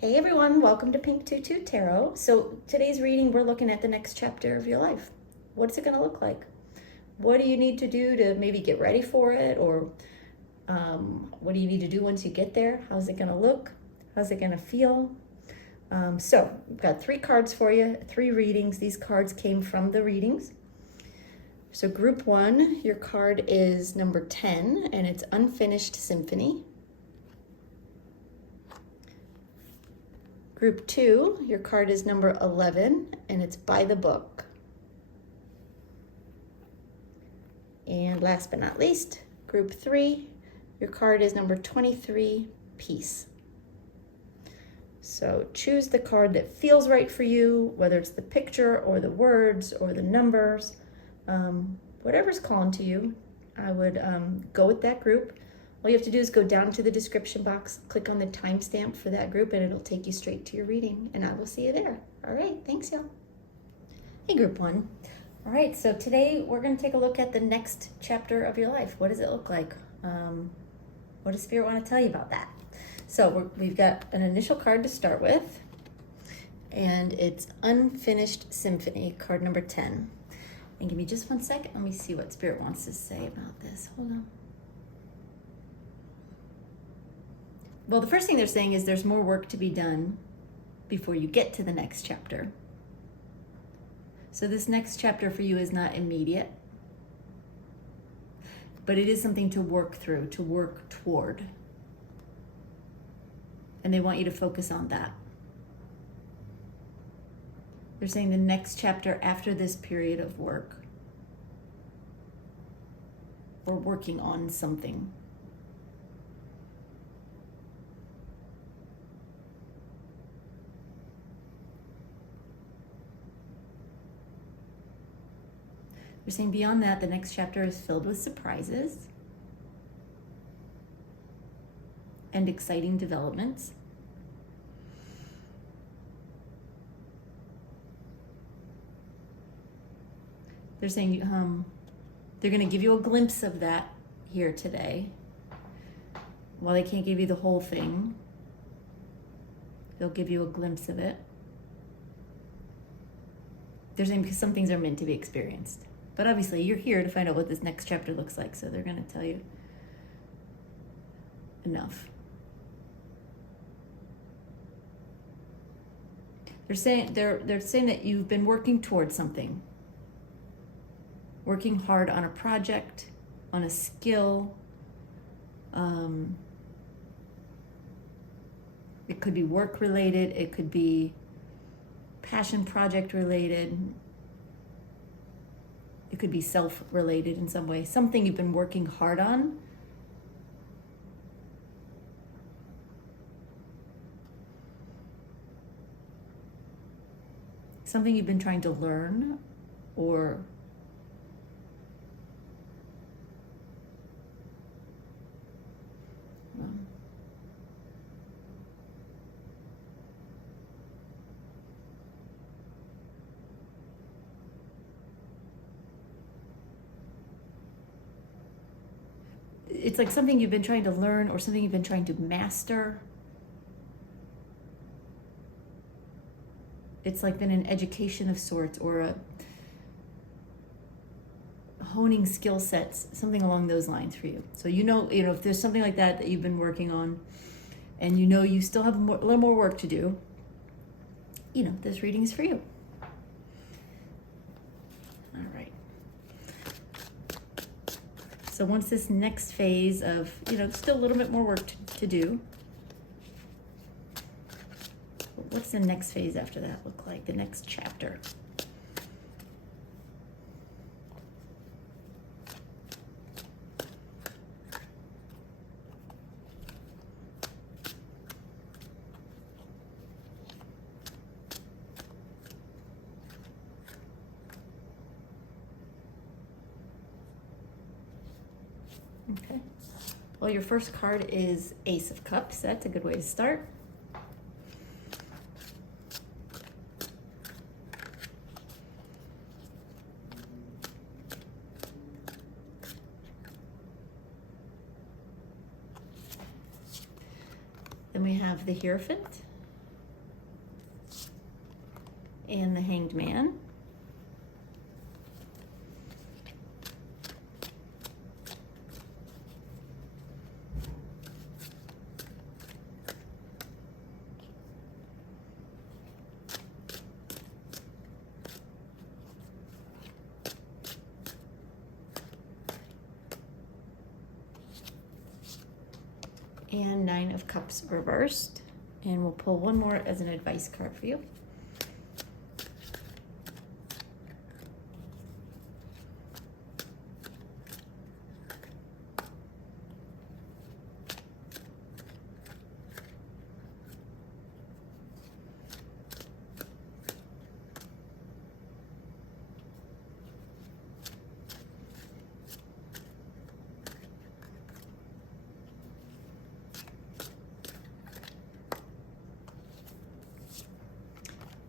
Hey everyone, welcome to Pink Tutu Tarot. So today's reading, we're looking at the next chapter of your life. What's it going to look like? What do you need to do to maybe get ready for it? Or what do you need to do once you get there? How's it going to look? How's it going to feel? So we've got 3 cards for you, 3 readings. These cards came from the readings. So group 1, your card is number 10, and it's Unfinished Symphony. Group 2, your card is number 11, and it's By the Book. And last but not least, group 3, your card is number 23, Peace. So choose the card that feels right for you, whether it's the picture or the words or the numbers, whatever's calling to you. I would go with that group. All you have to do is go down to the description box, click on the timestamp for that group, and it'll take you straight to your reading, and I will see you there. All right, thanks, y'all. Hey, group 1. All right, so today we're going to take a look at the next chapter of your life. What does it look like? What does Spirit want to tell you about that? So we've got an initial card to start with, and it's Unfinished Symphony, card number 10. And give me just 1 second. Let me see what Spirit wants to say about this. Hold on. Well, the first thing they're saying is there's more work to be done before you get to the next chapter. So this next chapter for you is not immediate, but it is something to work through, to work toward. And they want you to focus on that. They're saying the next chapter after this period of work, or working on something. They're saying beyond that, the next chapter is filled with surprises and exciting developments. They're saying they're going to give you a glimpse of that here today. While they can't give you the whole thing, they'll give you a glimpse of it. They're saying because some things are meant to be experienced. But obviously, you're here to find out what this next chapter looks like, so they're going to tell you enough. They're saying that you've been working towards something, working hard on a project, on a skill. It could be work related. It could be passion project related. It could be self-related in some way. Something you've been working hard on. Something you've been trying to learn or it's like something you've been trying to learn or something you've been trying to master. It's like been an education of sorts or a honing skill sets, something along those lines for you. So you know if there's something like that you've been working on and you still have a little more work to do, this reading is for you. All right. So once this next phase of, still a little bit more work to do, what's the next phase after that look like? The next chapter. Okay. Well, your first card is Ace of Cups. That's a good way to start. Then we have the Hierophant. and the Hanged Man. And Nine of Cups reversed. And we'll pull one more as an advice card for you.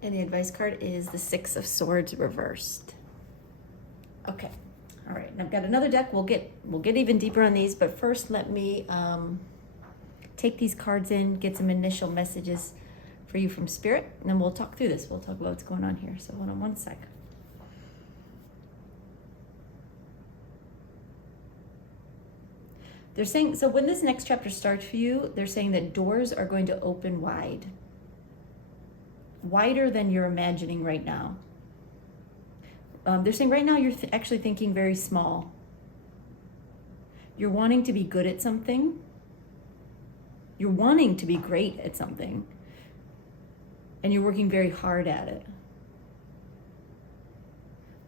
And the advice card is the Six of Swords reversed. Okay, all right. And I've got another deck. We'll get even deeper on these, but first let me take these cards in, get some initial messages for you from Spirit, and then we'll talk through this. We'll talk about what's going on here. So hold on one sec. They're saying, so when this next chapter starts for you, they're saying that doors are going to open wide. Wider than you're imagining right now. They're saying right now you're actually thinking very small. You're wanting to be good at something. You're wanting to be great at something. And you're working very hard at it.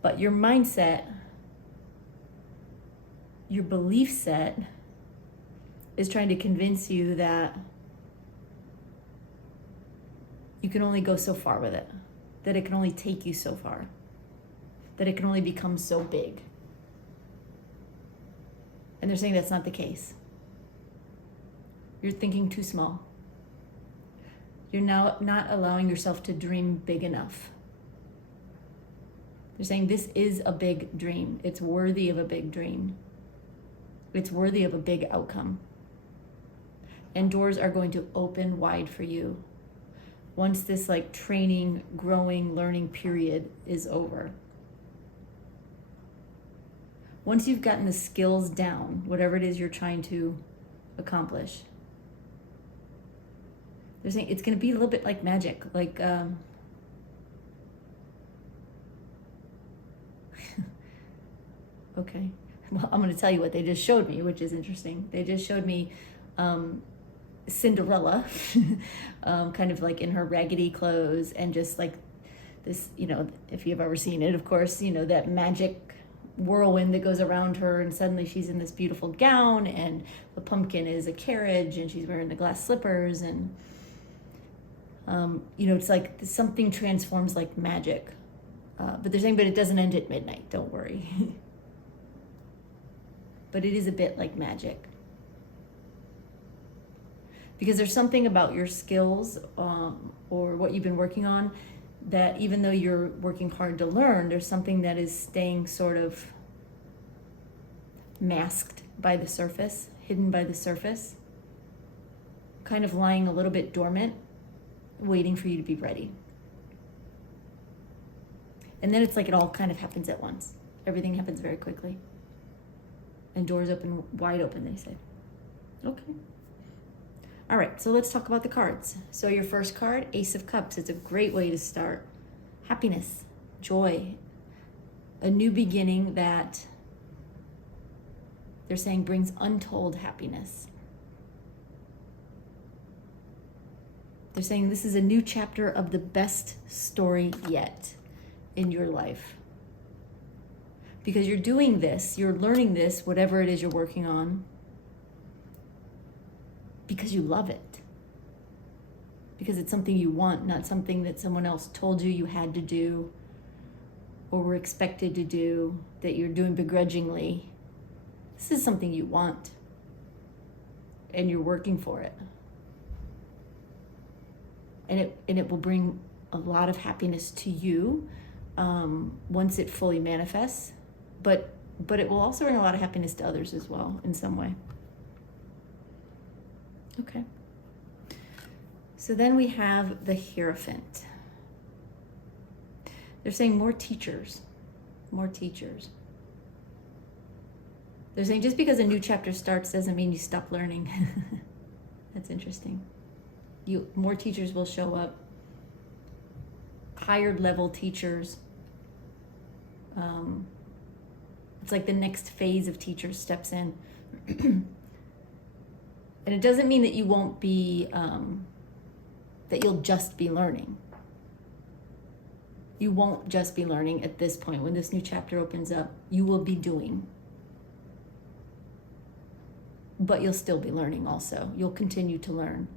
But your mindset, your belief set is trying to convince you that you can only go so far with it, that it can only take you so far, that it can only become so big. And they're saying that's not the case. You're thinking too small. You're now not allowing yourself to dream big enough. They're saying this is a big dream. It's worthy of a big dream. It's worthy of a big outcome. And doors are going to open wide for you once this like training, growing, learning period is over. Once you've gotten the skills down, whatever it is you're trying to accomplish, they're saying it's going to be a little bit like magic, like okay, well, I'm going to tell you what they just showed me, which is interesting. They just showed me Cinderella kind of like in her raggedy clothes and just like this, you know, if you've ever seen it, of course, you know, that magic whirlwind that goes around her and suddenly she's in this beautiful gown and the pumpkin is a carriage and she's wearing the glass slippers and you know, it's like something transforms like magic, but they're saying, but it doesn't end at midnight, don't worry. But it is a bit like magic. Because there's something about your skills or what you've been working on that even though you're working hard to learn, there's something that is staying sort of masked by the surface, hidden by the surface, kind of lying a little bit dormant, waiting for you to be ready. And then it's like it all kind of happens at once. Everything happens very quickly. And doors open wide open, they say. Okay. All right, so let's talk about the cards. So your first card, Ace of Cups. It's a great way to start. Happiness, joy, a new beginning that they're saying brings untold happiness. They're saying this is a new chapter of the best story yet in your life. Because you're doing this, you're learning this, whatever it is you're working on, because you love it. Because it's something you want, not something that someone else told you you had to do or were expected to do, that you're doing begrudgingly. This is something you want, and you're working for it. And it will bring a lot of happiness to you once it fully manifests, but it will also bring a lot of happiness to others as well in some way. Okay. So then we have the Hierophant. They're saying more teachers, more teachers. They're saying just because a new chapter starts doesn't mean you stop learning. That's interesting. More teachers will show up, higher level teachers. It's like the next phase of teachers steps in. And it doesn't mean that you won't be, that you'll just be learning. You won't just be learning at this point. When this new chapter opens up, you will be doing. But you'll still be learning also. You'll continue to learn.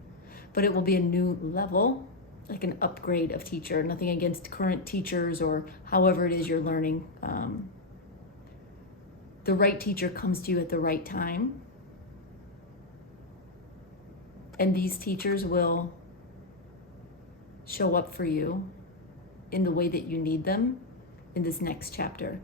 But it will be a new level, like an upgrade of teacher. Nothing against current teachers or however it is you're learning. The right teacher comes to you at the right time. And these teachers will show up for you in the way that you need them in this next chapter.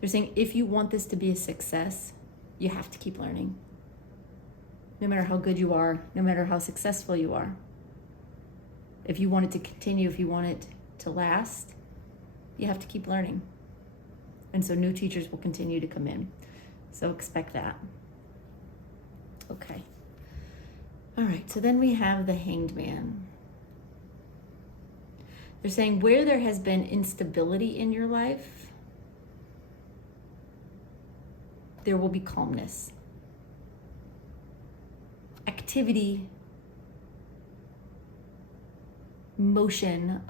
They're saying if you want this to be a success, you have to keep learning. No matter how good you are, no matter how successful you are. If you want it to continue, if you want it to last, you have to keep learning. And so new teachers will continue to come in. So expect that. Okay. All right, so then we have the Hanged Man. They're saying where there has been instability in your life, there will be calmness. Activity, motion,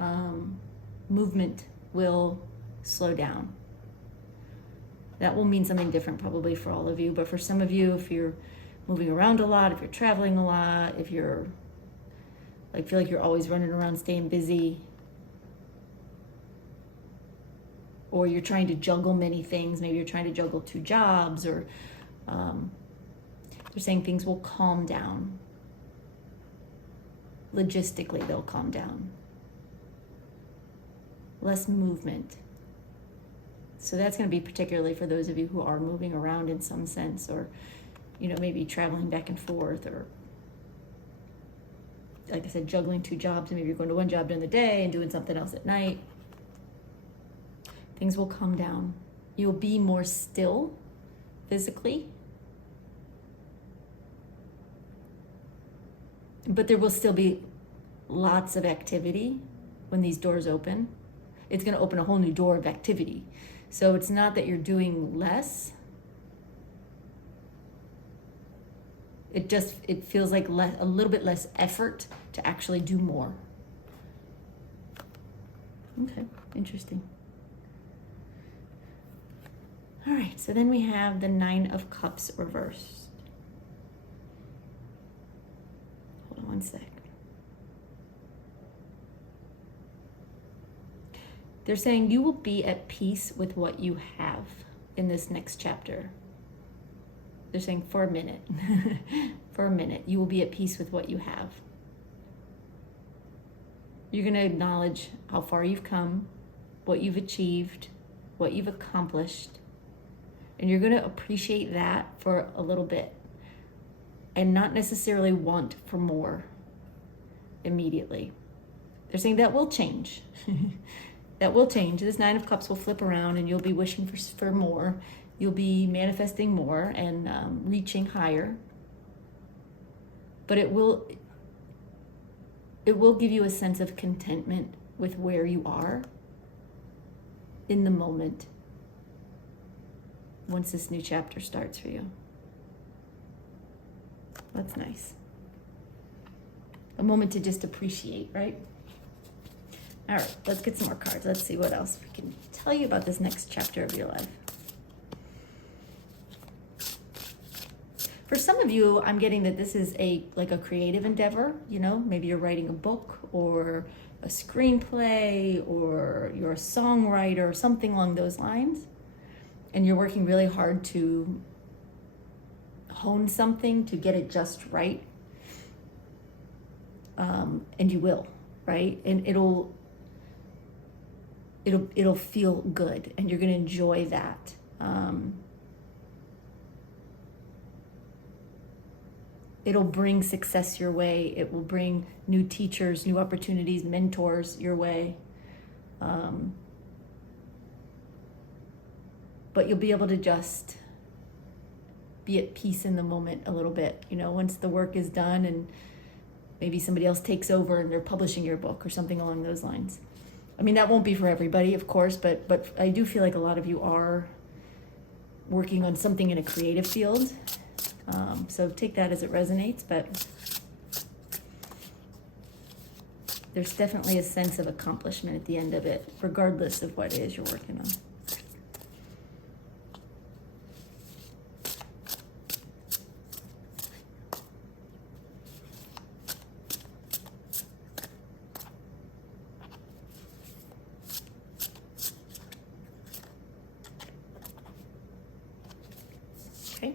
movement will slow down. That will mean something different probably for all of you, but for some of you, if you're moving around a lot, if you're traveling a lot, if you're feel like you're always running around staying busy, or you're trying to juggle many things, maybe you're trying to juggle 2 jobs, or they're saying things will calm down. Logistically, they'll calm down. Less movement. So that's going to be particularly for those of you who are moving around in some sense, or maybe traveling back and forth, or like I said, juggling 2 jobs. Maybe you're going to one job during the day and doing something else at night. Things will calm down. You'll be more still physically, but there will still be lots of activity when these doors open. It's going to open a whole new door of activity. So it's not that you're doing less. It feels like a little bit less effort to actually do more. Okay, interesting. All right, so then we have the 9 of Cups reversed. Hold on one sec. They're saying you will be at peace with what you have in this next chapter. They're saying for a minute, for a minute, you will be at peace with what you have. You're going to acknowledge how far you've come, what you've achieved, what you've accomplished, and you're going to appreciate that for a little bit and not necessarily want for more immediately. They're saying that will change. That will change. This 9 of Cups will flip around and you'll be wishing for more. You'll be manifesting more and reaching higher. But it will give you a sense of contentment with where you are in the moment once this new chapter starts for you. That's nice. A moment to just appreciate, right? All right, let's get some more cards. Let's see what else we can tell you about this next chapter of your life. For some of you, I'm getting that this is like a creative endeavor. Maybe you're writing a book or a screenplay, or you're a songwriter or something along those lines. And you're working really hard to hone something, to get it just right. And you will, right? And it'll feel good, and you're going to enjoy that. it'll bring success your way. It will bring new teachers, new opportunities, mentors your way. But you'll be able to just be at peace in the moment a little bit, once the work is done and maybe somebody else takes over and they're publishing your book or something along those lines. I mean, that won't be for everybody, of course, but I do feel like a lot of you are working on something in a creative field. So take that as it resonates, but there's definitely a sense of accomplishment at the end of it, regardless of what it is you're working on. Okay,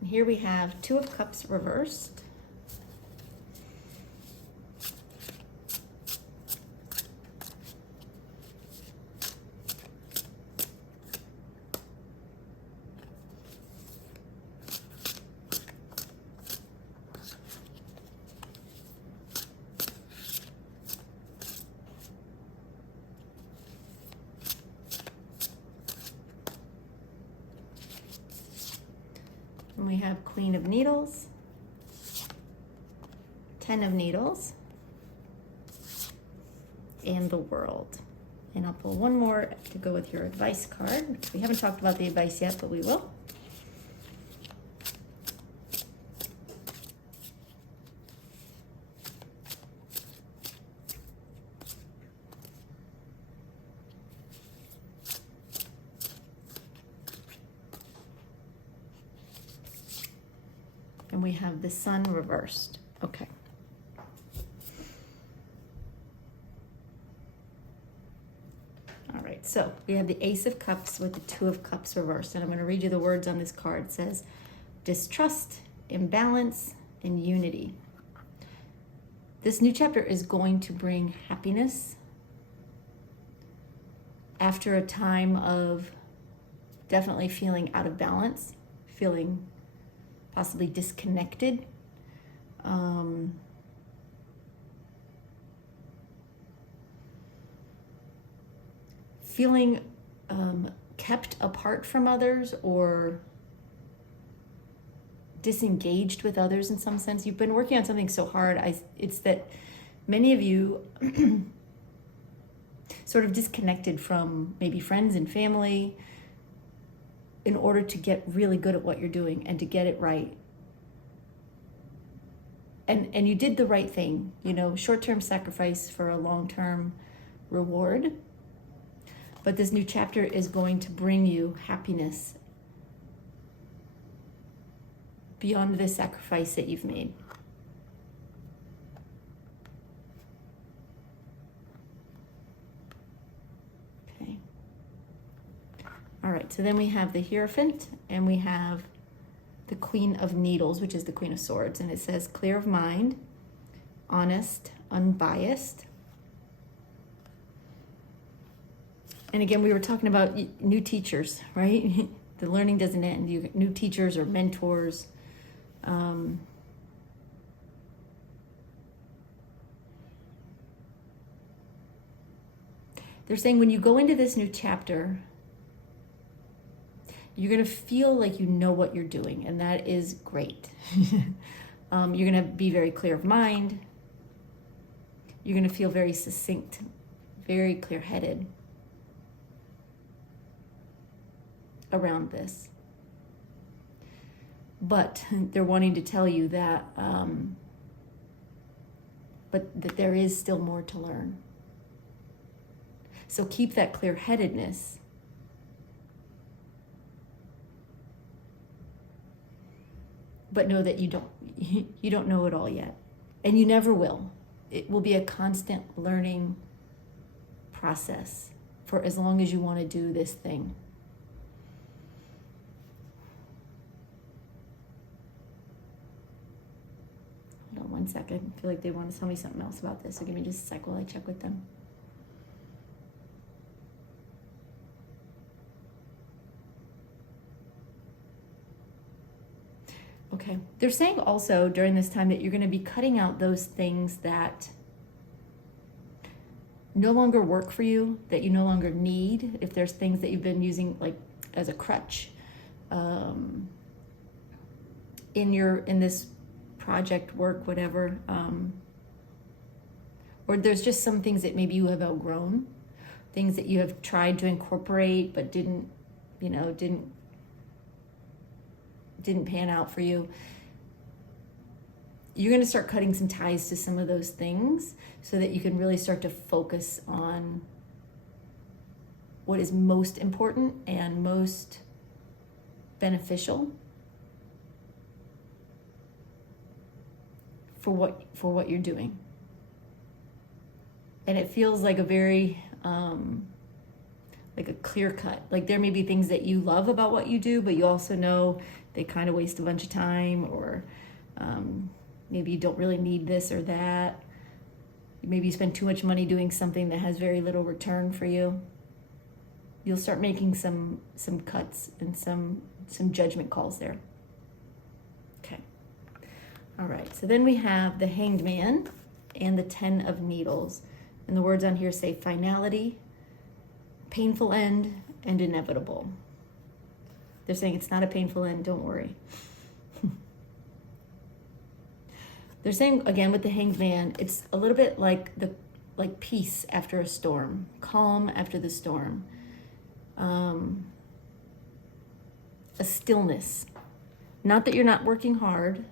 and here we have Two of Cups reversed. And we have Queen of Needles, 10 of Needles, and the World. And I'll pull one more to go with your advice card. We haven't talked about the advice yet, but we will. And we have the Sun reversed. Okay. All right, so we have the Ace of Cups with the Two of Cups reversed. And I'm going to read you the words on this card. It says, distrust, imbalance, and unity. This new chapter is going to bring happiness after a time of definitely feeling out of balance, feeling possibly disconnected. Feeling kept apart from others or disengaged with others in some sense. You've been working on something so hard. It's that many of you sort of disconnected from maybe friends and family in order to get really good at what you're doing and to get it right. And you did the right thing, short-term sacrifice for a long-term reward. But this new chapter is going to bring you happiness beyond the sacrifice that you've made. Okay. All right, so then we have the Hierophant and we have the Queen of Needles, which is the Queen of Swords. And it says clear of mind, honest, unbiased. And again, we were talking about new teachers, right? The learning doesn't end. You get new teachers or mentors. They're saying when you go into this new chapter, you're going to feel like you know what you're doing, and that is great. You're going to be very clear of mind. You're going to feel very succinct, very clear-headed around this. But they're wanting to tell you that, but that there is still more to learn. So keep that clear-headedness. But know that you don't know it all yet. And you never will. It will be a constant learning process for as long as you want to do this thing. Hold on one second. I feel like they want to tell me something else about this, so give me just a sec while I check with them. Okay. They're saying also during this time that you're going to be cutting out those things that no longer work for you, that you no longer need. If there's things that you've been using like as a crutch in this project work, whatever, or there's just some things that maybe you have outgrown, things that you have tried to incorporate but didn't pan out for you. You're going to start cutting some ties to some of those things so that you can really start to focus on what is most important and most beneficial for what you're doing. And it feels like a very like a clear cut. Like there may be things that you love about what you do, but you also know they kind of waste a bunch of time, or maybe you don't really need this or that. Maybe you spend too much money doing something that has very little return for you. You'll start making some cuts and some judgment calls there. Okay. All right. So then we have the Hanged Man and the 10 of Needles. And the words on here say finality, painful end, and inevitable. They're saying it's not a painful end, don't worry. They're saying, again, with the Hanged Man, it's a little bit like peace after a storm, calm after the storm, a stillness. Not that you're not working hard,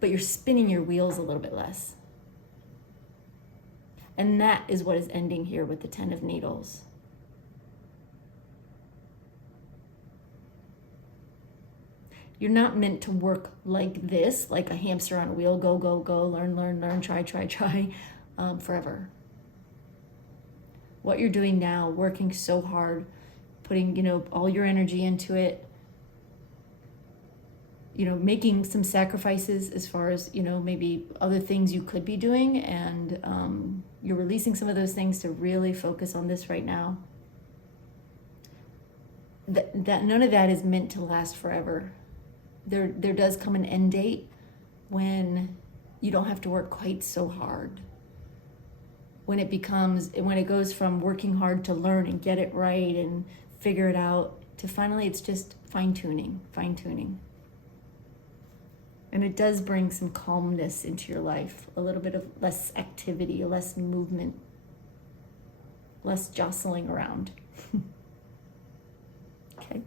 but you're spinning your wheels a little bit less. And that is what is ending here with the 10 of Needles. You're not meant to work like this, like a hamster on a wheel, go, go, go, learn, learn, learn, try, try, try, forever. What you're doing now, working so hard, putting, all your energy into it, making some sacrifices as far as, maybe other things you could be doing, and you're releasing some of those things to really focus on this right now. That none of that is meant to last forever. There does come an end date when you don't have to work quite so hard. When it goes from working hard to learn and get it right and figure it out to finally it's just fine-tuning. And it does bring some calmness into your life, a little bit of less activity, less movement, less jostling around. Okay.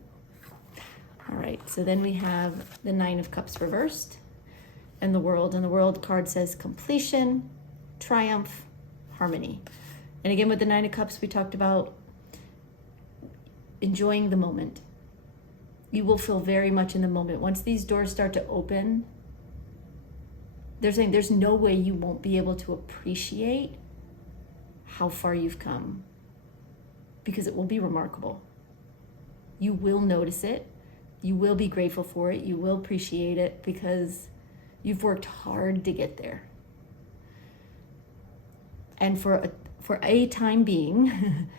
All right, so then we have the 9 of Cups reversed and the World. And the World card says completion, triumph, harmony. And again, with the 9 of Cups, we talked about enjoying the moment. You will feel very much in the moment. Once these doors start to open, they're saying there's no way you won't be able to appreciate how far you've come, because it will be remarkable. You will notice it. You will be grateful for it. You will appreciate it because you've worked hard to get there. And for a time being,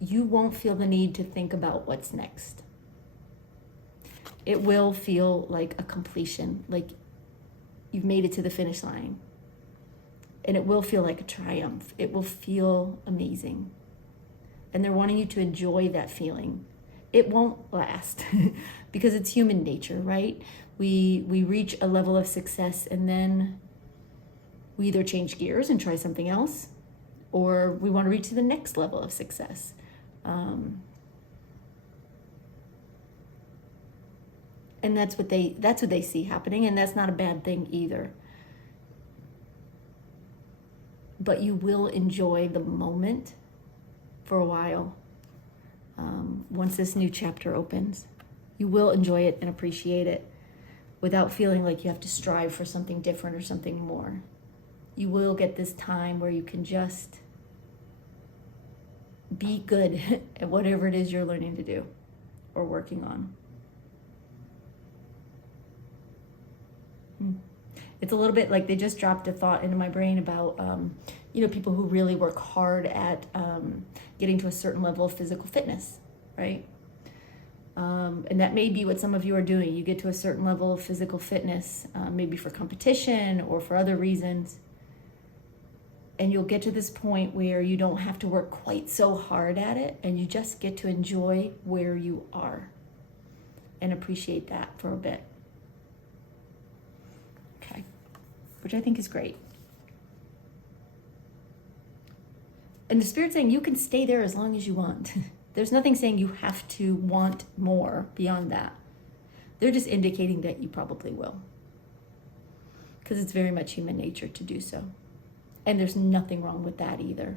you won't feel the need to think about what's next. It will feel like a completion, like you've made it to the finish line. And it will feel like a triumph. It will feel amazing. And they're wanting you to enjoy that feeling. It won't last because it's human nature, right? We reach a level of success and then we either change gears and try something else, or we want to reach to the next level of success. And that's what they see happening, and that's not a bad thing either. But you will enjoy the moment for a while. Once this new chapter opens, you will enjoy it and appreciate it without feeling like you have to strive for something different or something more. You will get this time where you can just be good at whatever it is you're learning to do or working on. It's a little bit like they just dropped a thought into my brain about, people who really work hard at getting to a certain level of physical fitness, right? And that may be what some of you are doing. You get to a certain level of physical fitness, maybe for competition or for other reasons. And you'll get to this point where you don't have to work quite so hard at it, and you just get to enjoy where you are and appreciate that for a bit. Okay, which I think is great. And the Spirit's saying you can stay there as long as you want. There's nothing saying you have to want more beyond that. They're just indicating that you probably will, because it's very much human nature to do so. And there's nothing wrong with that either.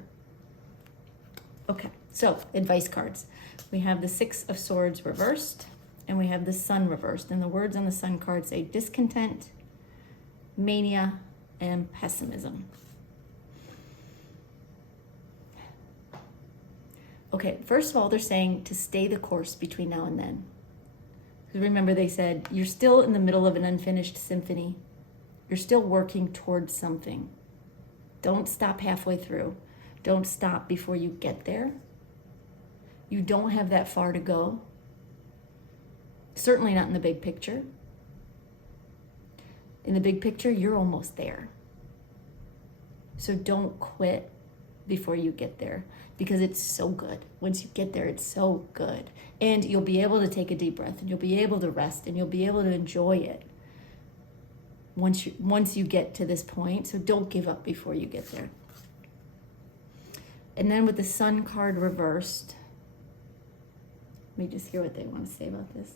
Okay, so advice cards. We have the Six of Swords reversed, and we have the Sun reversed. And the words on the Sun card say discontent, mania, and pessimism. Okay, first of all, they're saying to stay the course between now and then. Because remember, they said you're still in the middle of an unfinished symphony. You're still working towards something. Don't stop halfway through. Don't stop before you get there. You don't have that far to go. Certainly not in the big picture. In the big picture, you're almost there. So don't quit before you get there, because it's so good. Once you get there, it's so good. And you'll be able to take a deep breath, and you'll be able to rest, and you'll be able to enjoy it once you get to this point. So don't give up before you get there. And then with the Sun card reversed, let me just hear what they want to say about this.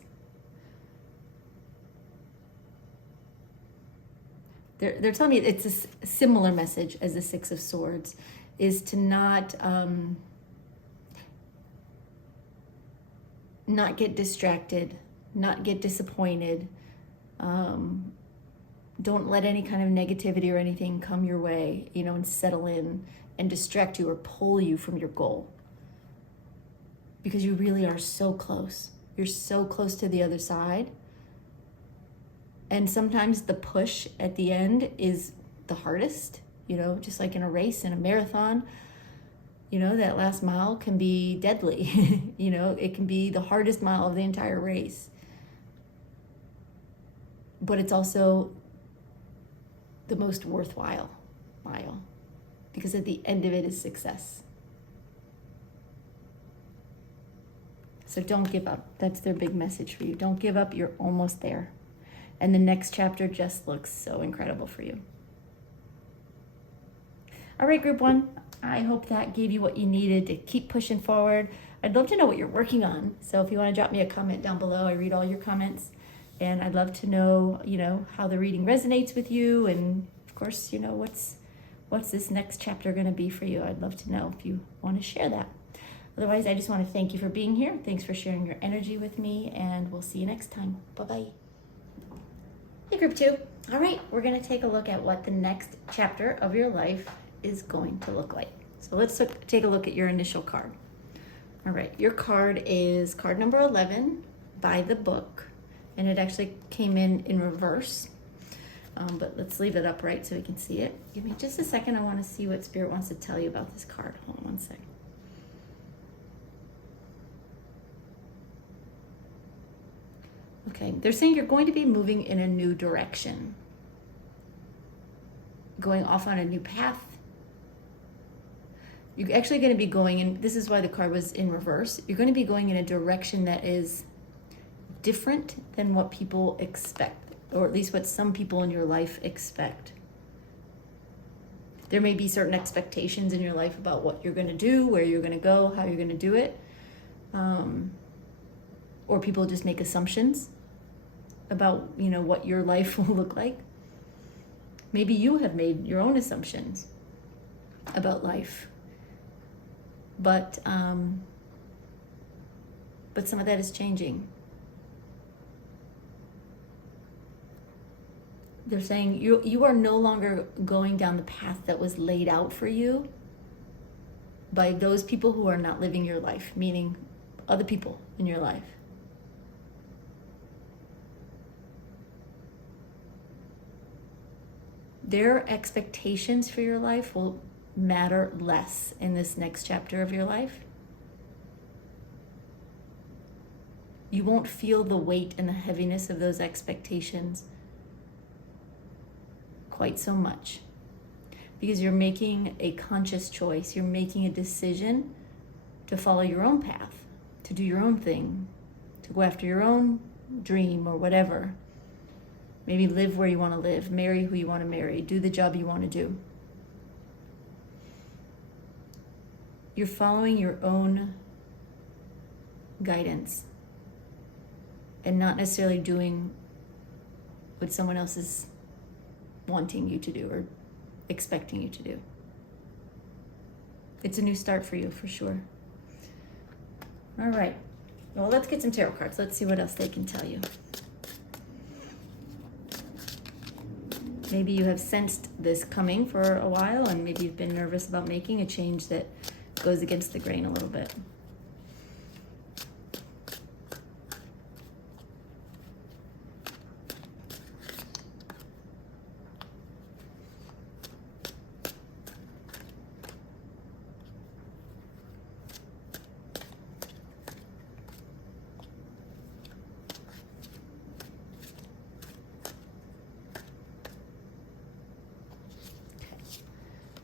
They're telling me it's a similar message as the Six of Swords, is to not get distracted, not get disappointed. Don't let any kind of negativity or anything come your way, and settle in and distract you or pull you from your goal. Because you really are so close. You're so close to the other side. And sometimes the push at the end is the hardest, just like in a race, in a marathon, that last mile can be deadly. It can be the hardest mile of the entire race. But it's also the most worthwhile mile, because at the end of it is success. So don't give up. That's their big message for you. Don't give up. You're almost there. And the next chapter just looks so incredible for you. All right, group one, I hope that gave you what you needed to keep pushing forward. I'd love to know what you're working on. So if you want to drop me a comment down below, I read all your comments. And I'd love to know, how the reading resonates with you. And of course, what's this next chapter going to be for you? I'd love to know if you want to share that. Otherwise, I just want to thank you for being here. Thanks for sharing your energy with me, and we'll see you next time. Bye-bye. Hey, group two. All right, we're going to take a look at what the next chapter of your life is going to look like. So let's take a look at your initial card. All right, your card is card number 11 by the book. And it actually came in reverse, but let's leave it upright so we can see it. Give me just a second. I want to see what Spirit wants to tell you about this card. Hold on one second. Okay, they're saying you're going to be moving in a new direction, going off on a new path. You're actually going to be going in, this is why the card was in reverse. You're going to be going in a direction that is different than what people expect, or at least what some people in your life expect. There may be certain expectations in your life about what you're going to do, where you're going to go, how you're going to do it. Or people just make assumptions about, what your life will look like. Maybe you have made your own assumptions about life. But some of that is changing. They're saying you are no longer going down the path that was laid out for you by those people who are not living your life, meaning other people in your life. Their expectations for your life will matter less in this next chapter of your life. You won't feel the weight and the heaviness of those expectations quite so much, because you're making a conscious choice. You're making a decision to follow your own path, to do your own thing, to go after your own dream or whatever. Maybe live where you want to live, marry who you want to marry, do the job you want to do. You're following your own guidance and not necessarily doing what someone else is wanting you to do or expecting you to do. It's a new start for you, for sure. All right. Well, let's get some tarot cards. Let's see what else they can tell you. Maybe you have sensed this coming for a while, and maybe you've been nervous about making a change that goes against the grain a little bit.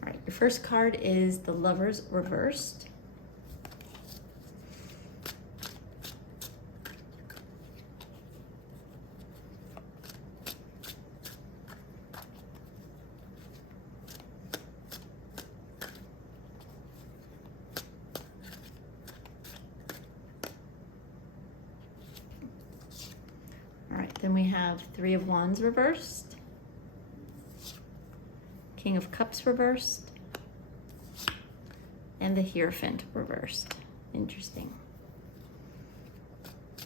All right, your first card is the Lovers reversed. All right, then we have Three of Wands reversed. King of Cups reversed, and the Hierophant reversed. Interesting.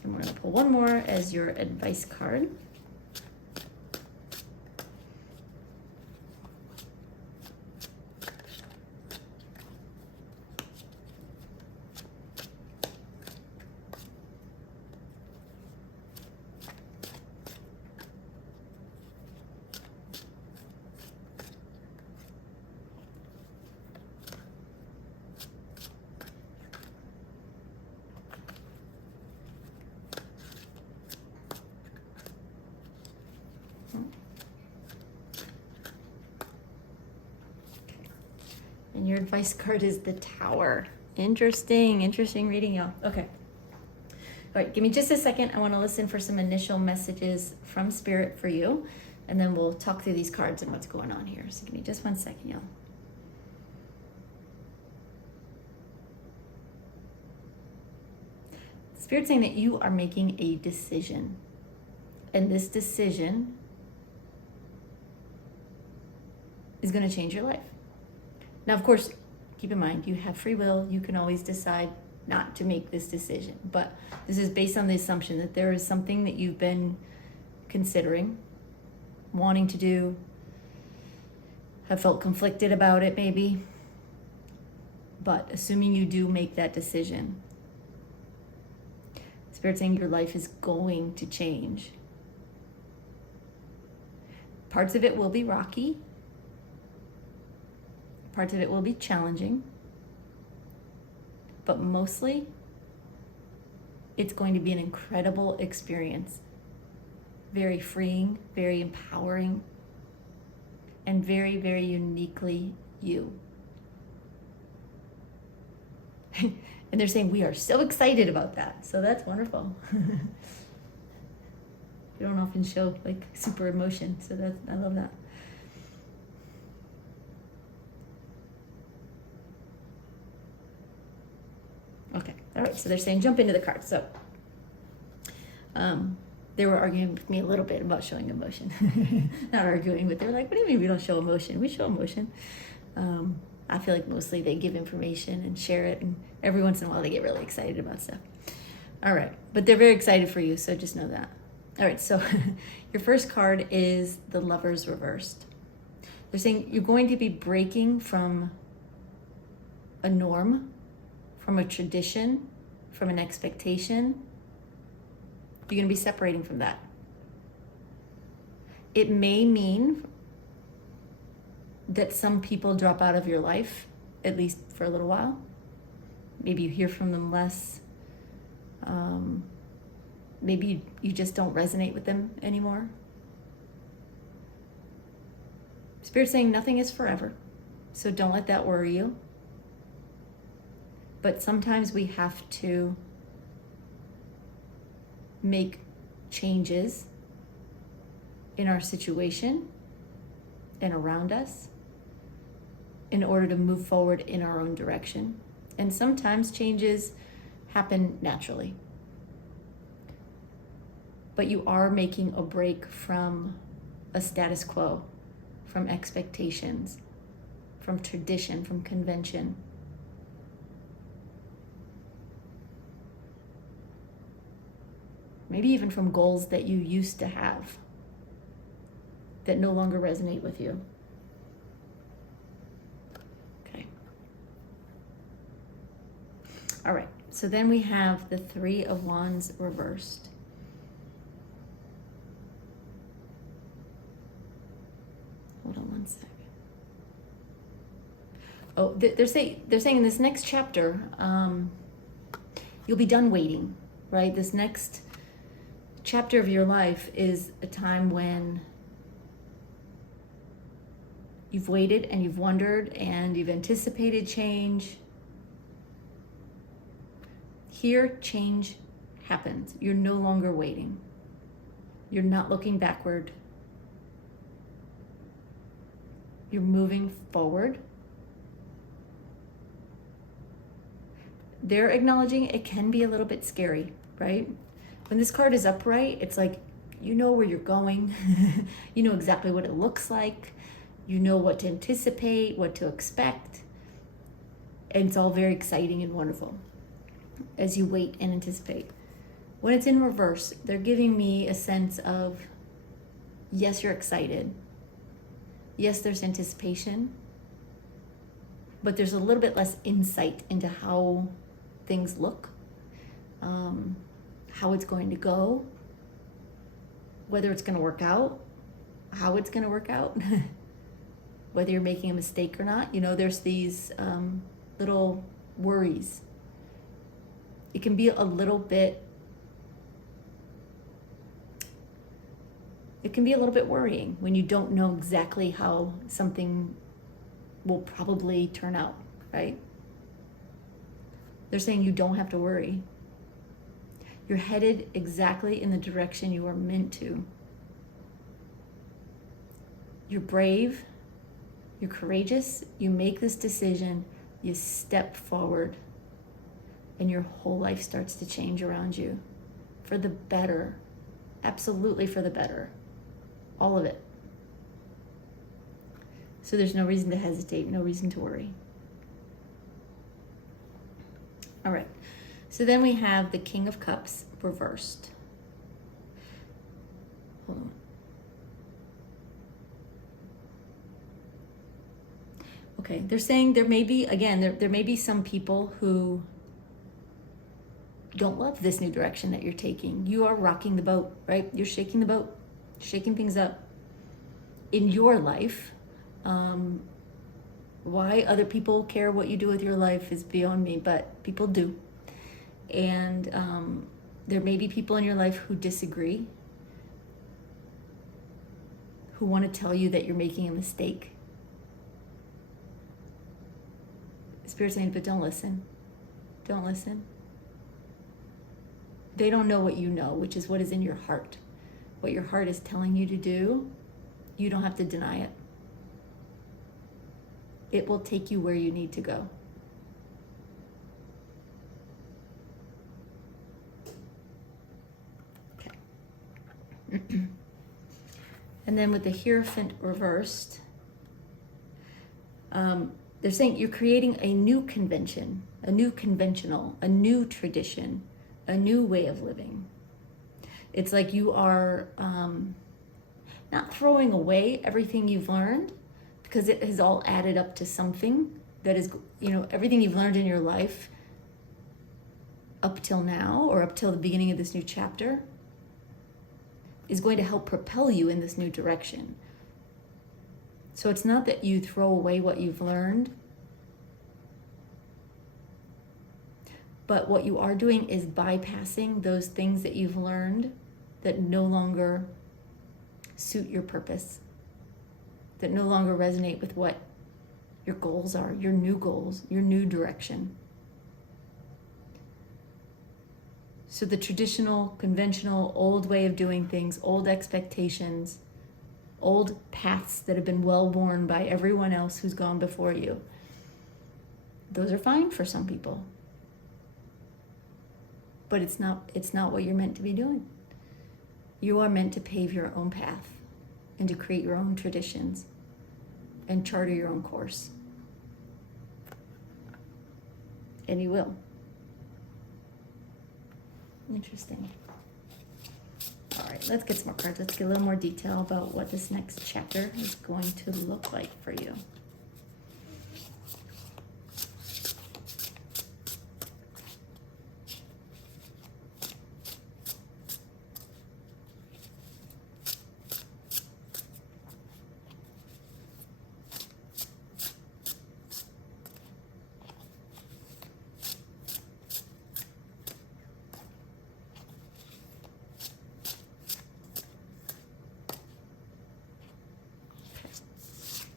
And we're going to pull one more as your advice card. And your advice card is the Tower. Interesting reading, y'all. Okay. All right, give me just a second. I want to listen for some initial messages from Spirit for you, and then we'll talk through these cards and what's going on here. So give me just 1 second, y'all. Spirit's saying that you are making a decision, and this decision is going to change your life. Now, of course, keep in mind, you have free will. You can always decide not to make this decision. But this is based on the assumption that there is something that you've been considering, wanting to do, have felt conflicted about it maybe. But assuming you do make that decision, Spirit's saying your life is going to change. Parts of it will be rocky. Parts of it will be challenging, but mostly it's going to be an incredible experience. Very freeing, very empowering, and very, very uniquely you. And they're saying we are so excited about that. So that's wonderful. You don't often show like super emotion, so I love that. Okay, all right, so they're saying jump into the cards. So they were arguing with me a little bit about showing emotion. Not arguing, but they were like, what do you mean we don't show emotion? We show emotion. I feel like mostly they give information and share it, and every once in a while they get really excited about stuff. All right, but they're very excited for you, so just know that. All right, so your first card is the Lovers reversed. They're saying you're going to be breaking from a norm, from a tradition, from an expectation. You're going to be separating from that. It may mean that some people drop out of your life, at least for a little while. Maybe you hear from them less. maybe you just don't resonate with them anymore. Spirit's saying nothing is forever, so don't let that worry you. But sometimes we have to make changes in our situation and around us in order to move forward in our own direction. And sometimes changes happen naturally. But you are making a break from a status quo, from expectations, from tradition, from convention. Maybe even from goals that you used to have that no longer resonate with you. Okay. All right, so then we have the Three of Wands reversed. Hold on one second. Oh, they're saying in this next chapter, you'll be done waiting, right? This next chapter of your life is a time when you've waited and you've wondered and you've anticipated change. Here, change happens. You're no longer waiting. You're not looking backward. You're moving forward. They're acknowledging it can be a little bit scary, right? When this card is upright, it's like, you know where you're going. You know exactly what it looks like. You know what to anticipate, what to expect. And it's all very exciting and wonderful as you wait and anticipate. When it's in reverse, they're giving me a sense of, yes, you're excited. Yes, there's anticipation. But there's a little bit less insight into how things look. How it's going to go, whether it's going to work out, how it's going to work out, whether you're making a mistake or not. You know, there's these little worries. It can be a little bit worrying when you don't know exactly how something will probably turn out, right? They're saying you don't have to worry. You're headed exactly in the direction you are meant to. You're brave, you're courageous, you make this decision, you step forward, and your whole life starts to change around you for the better, absolutely for the better, all of it. So there's no reason to hesitate, no reason to worry. All right. So then we have the King of Cups reversed. Hold on. Okay, they're saying there may be, again, there may be some people who don't love this new direction that you're taking. You are rocking the boat, right? You're shaking the boat, shaking things up in your life. Why other people care what you do with your life is beyond me, but people do. And there may be people in your life who disagree, who want to tell you that you're making a mistake. Spirit's saying, but don't listen. Don't listen. They don't know what you know, which is what is in your heart. What your heart is telling you to do, you don't have to deny it. It will take you where you need to go. And then with the Hierophant reversed, they're saying you're creating a new convention, a new conventional, a new tradition, a new way of living. It's like you are not throwing away everything you've learned, because it has all added up to something that is, you know, everything you've learned in your life up till now, or up till the beginning of this new chapter, is going to help propel you in this new direction. So it's not that you throw away what you've learned, But what you are doing is bypassing those things that you've learned that no longer suit your purpose, that no longer resonate with what your goals are, your new direction. So the traditional, conventional, old way of doing things, old expectations, old paths that have been well worn by everyone else who's gone before you, those are fine for some people. But it's not what you're meant to be doing. You are meant to pave your own path and to create your own traditions and charter your own course. And you will. Interesting. All right, let's get some more cards. Let's get a little more detail about what this next chapter is going to look like for you.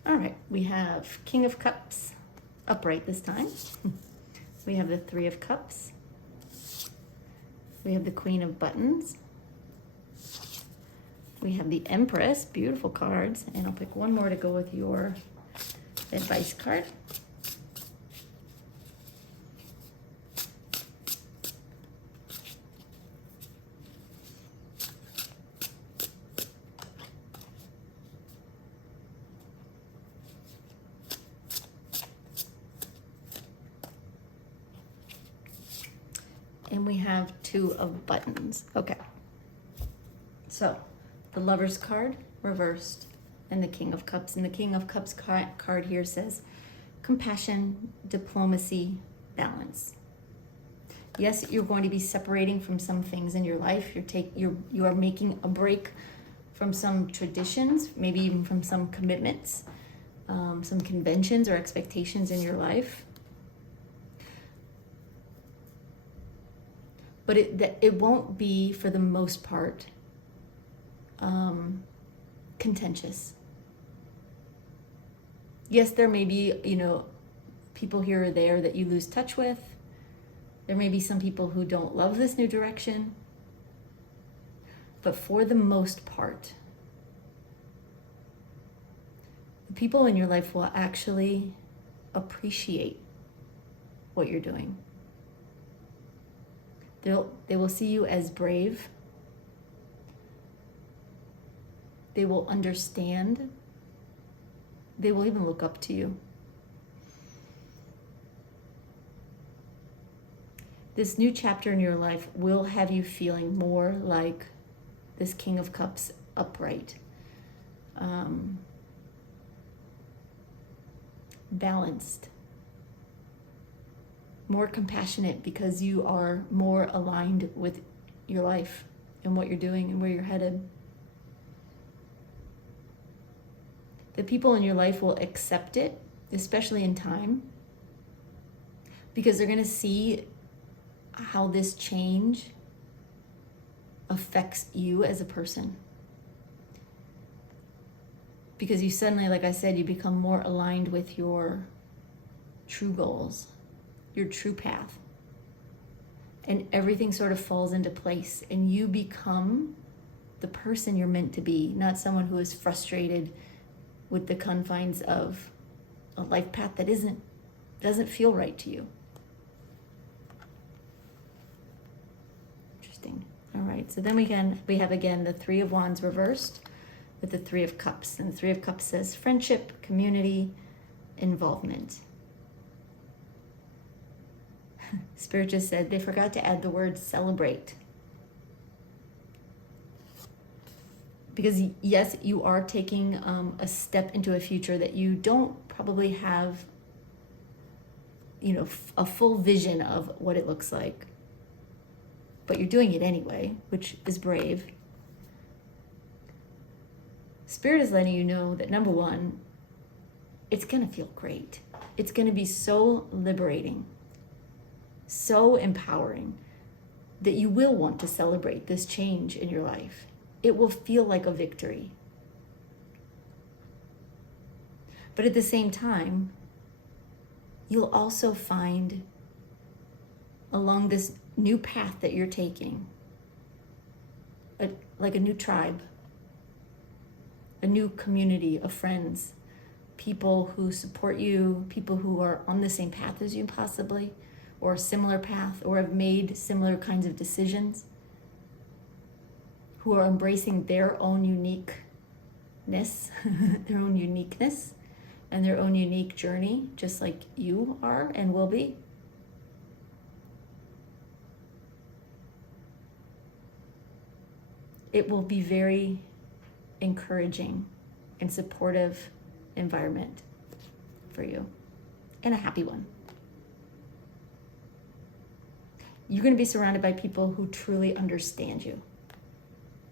All right, we have King of Cups, upright this time. We have the Three of Cups. We have the Queen of Buttons. We have the Empress, beautiful cards. And I'll pick one more to go with your advice card. And we have Two of Buttons. Okay. So, the Lover's card, reversed, and the King of Cups. And the King of Cups card here says, compassion, diplomacy, balance. Yes, you're going to be separating from some things in your life. You are making a break from some traditions, maybe even from some commitments, some conventions or expectations in your life. But it won't be, for the most part, contentious. Yes, there may be, people here or there that you lose touch with. There may be some people who don't love this new direction. But for the most part, the people in your life will actually appreciate what you're doing. They will see you as brave. They will understand. They will even look up to you. This new chapter in your life will have you feeling more like this King of Cups upright. Balanced. More compassionate, because you are more aligned with your life and what you're doing and where you're headed. The people in your life will accept it, especially in time, because they're going to see how this change affects you as a person. Because you suddenly, like I said, you become more aligned with your true goals, your true path. And everything sort of falls into place, and you become the person you're meant to be, not someone who is frustrated with the confines of a life path that doesn't feel right to you. Interesting. All right, so then we have again the Three of Wands reversed with the Three of Cups. And the Three of Cups says friendship, community, involvement. Spirit just said they forgot to add the word celebrate. Because yes, you are taking a step into a future that you don't probably have, a full vision of what it looks like. But you're doing it anyway, which is brave. Spirit is letting you know that, number one, it's going to feel great. It's going to be so liberating, so empowering that you will want to celebrate this change in your life. It will feel like a victory. But at the same time, you'll also find along this new path that you're taking, like a new tribe, a new community of friends, people who support you, people who are on the same path as you possibly, or a similar path, or have made similar kinds of decisions, who are embracing their own uniqueness, their own uniqueness, and their own unique journey, just like you are and will be. It will be very encouraging and supportive environment for you, and a happy one. You're going to be surrounded by people who truly understand you.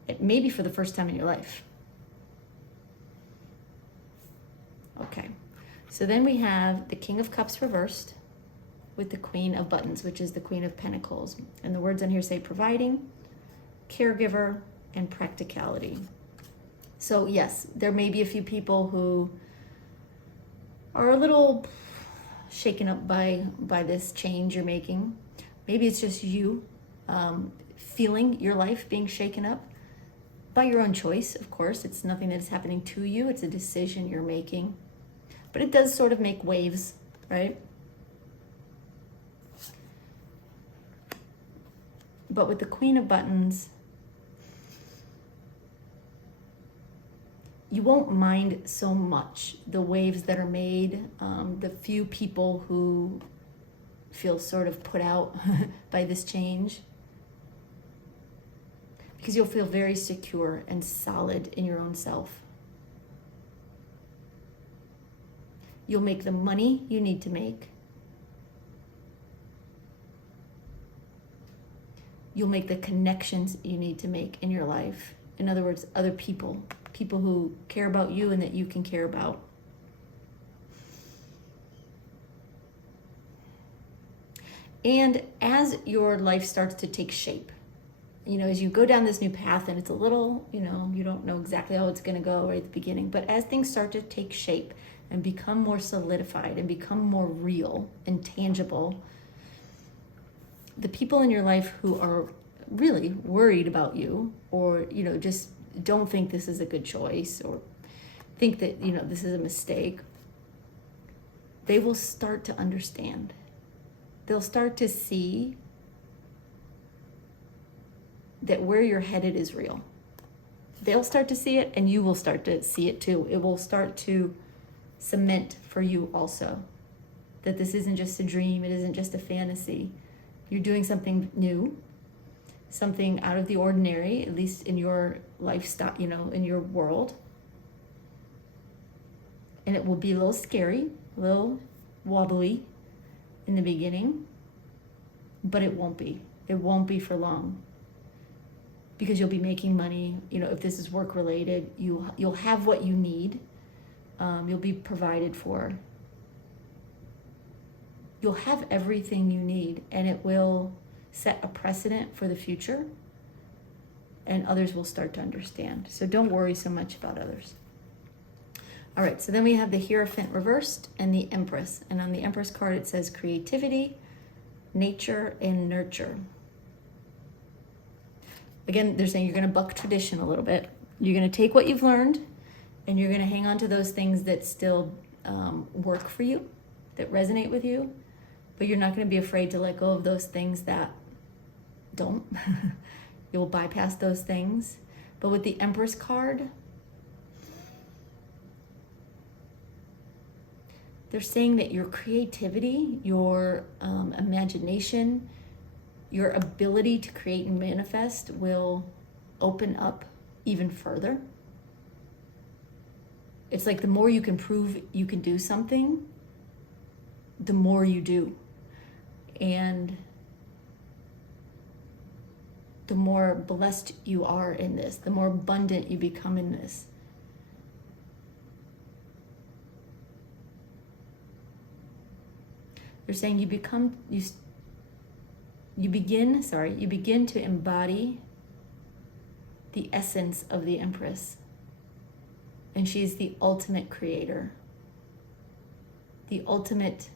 It may be for the first time in your life. Okay, so then we have the King of Cups reversed with the Queen of Buttons, which is the Queen of Pentacles. And the words on here say providing, caregiver, and practicality. So yes, there may be a few people who are a little shaken up by this change you're making. Maybe it's just you feeling your life being shaken up by your own choice, of course. It's nothing that's happening to you. It's a decision you're making. But it does sort of make waves, right? But with the Queen of Buttons, you won't mind so much the waves that are made, the few people who feel sort of put out by this change, because you'll feel very secure and solid in your own self. You'll make the money you need to make. You'll make the connections you need to make in your life. In other words, other people who care about you and that you can care about. And as your life starts to take shape, as you go down this new path and it's a little, you don't know exactly how it's going to go right at the beginning, but as things start to take shape and become more solidified and become more real and tangible, the people in your life who are really worried about you, or, just don't think this is a good choice, or think that, this is a mistake, they will start to understand. They'll start to see that where you're headed is real. They'll start to see it, and you will start to see it too. It will start to cement for you also that this isn't just a dream, it isn't just a fantasy. You're doing something new, something out of the ordinary, at least in your lifestyle, in your world. And it will be a little scary, a little wobbly in the beginning, but it won't be. It won't be for long, because you'll be making money. If this is work related, you'll have what you need. You'll be provided for. You'll have everything you need, and it will set a precedent for the future, and others will start to understand. So don't worry so much about others. All right, so then we have the Hierophant reversed and the Empress. And on the Empress card, it says creativity, nature, and nurture. Again, they're saying you're going to buck tradition a little bit. You're going to take what you've learned, and you're going to hang on to those things that still work for you, that resonate with you. But you're not going to be afraid to let go of those things that don't. You'll bypass those things. But with the Empress card, they're saying that your creativity, your imagination, your ability to create and manifest will open up even further. It's like the more you can prove you can do something, the more you do. And the more blessed you are in this, the more abundant you become in this. They're saying you begin to embody the essence of the Empress. And she's the ultimate creator, the ultimate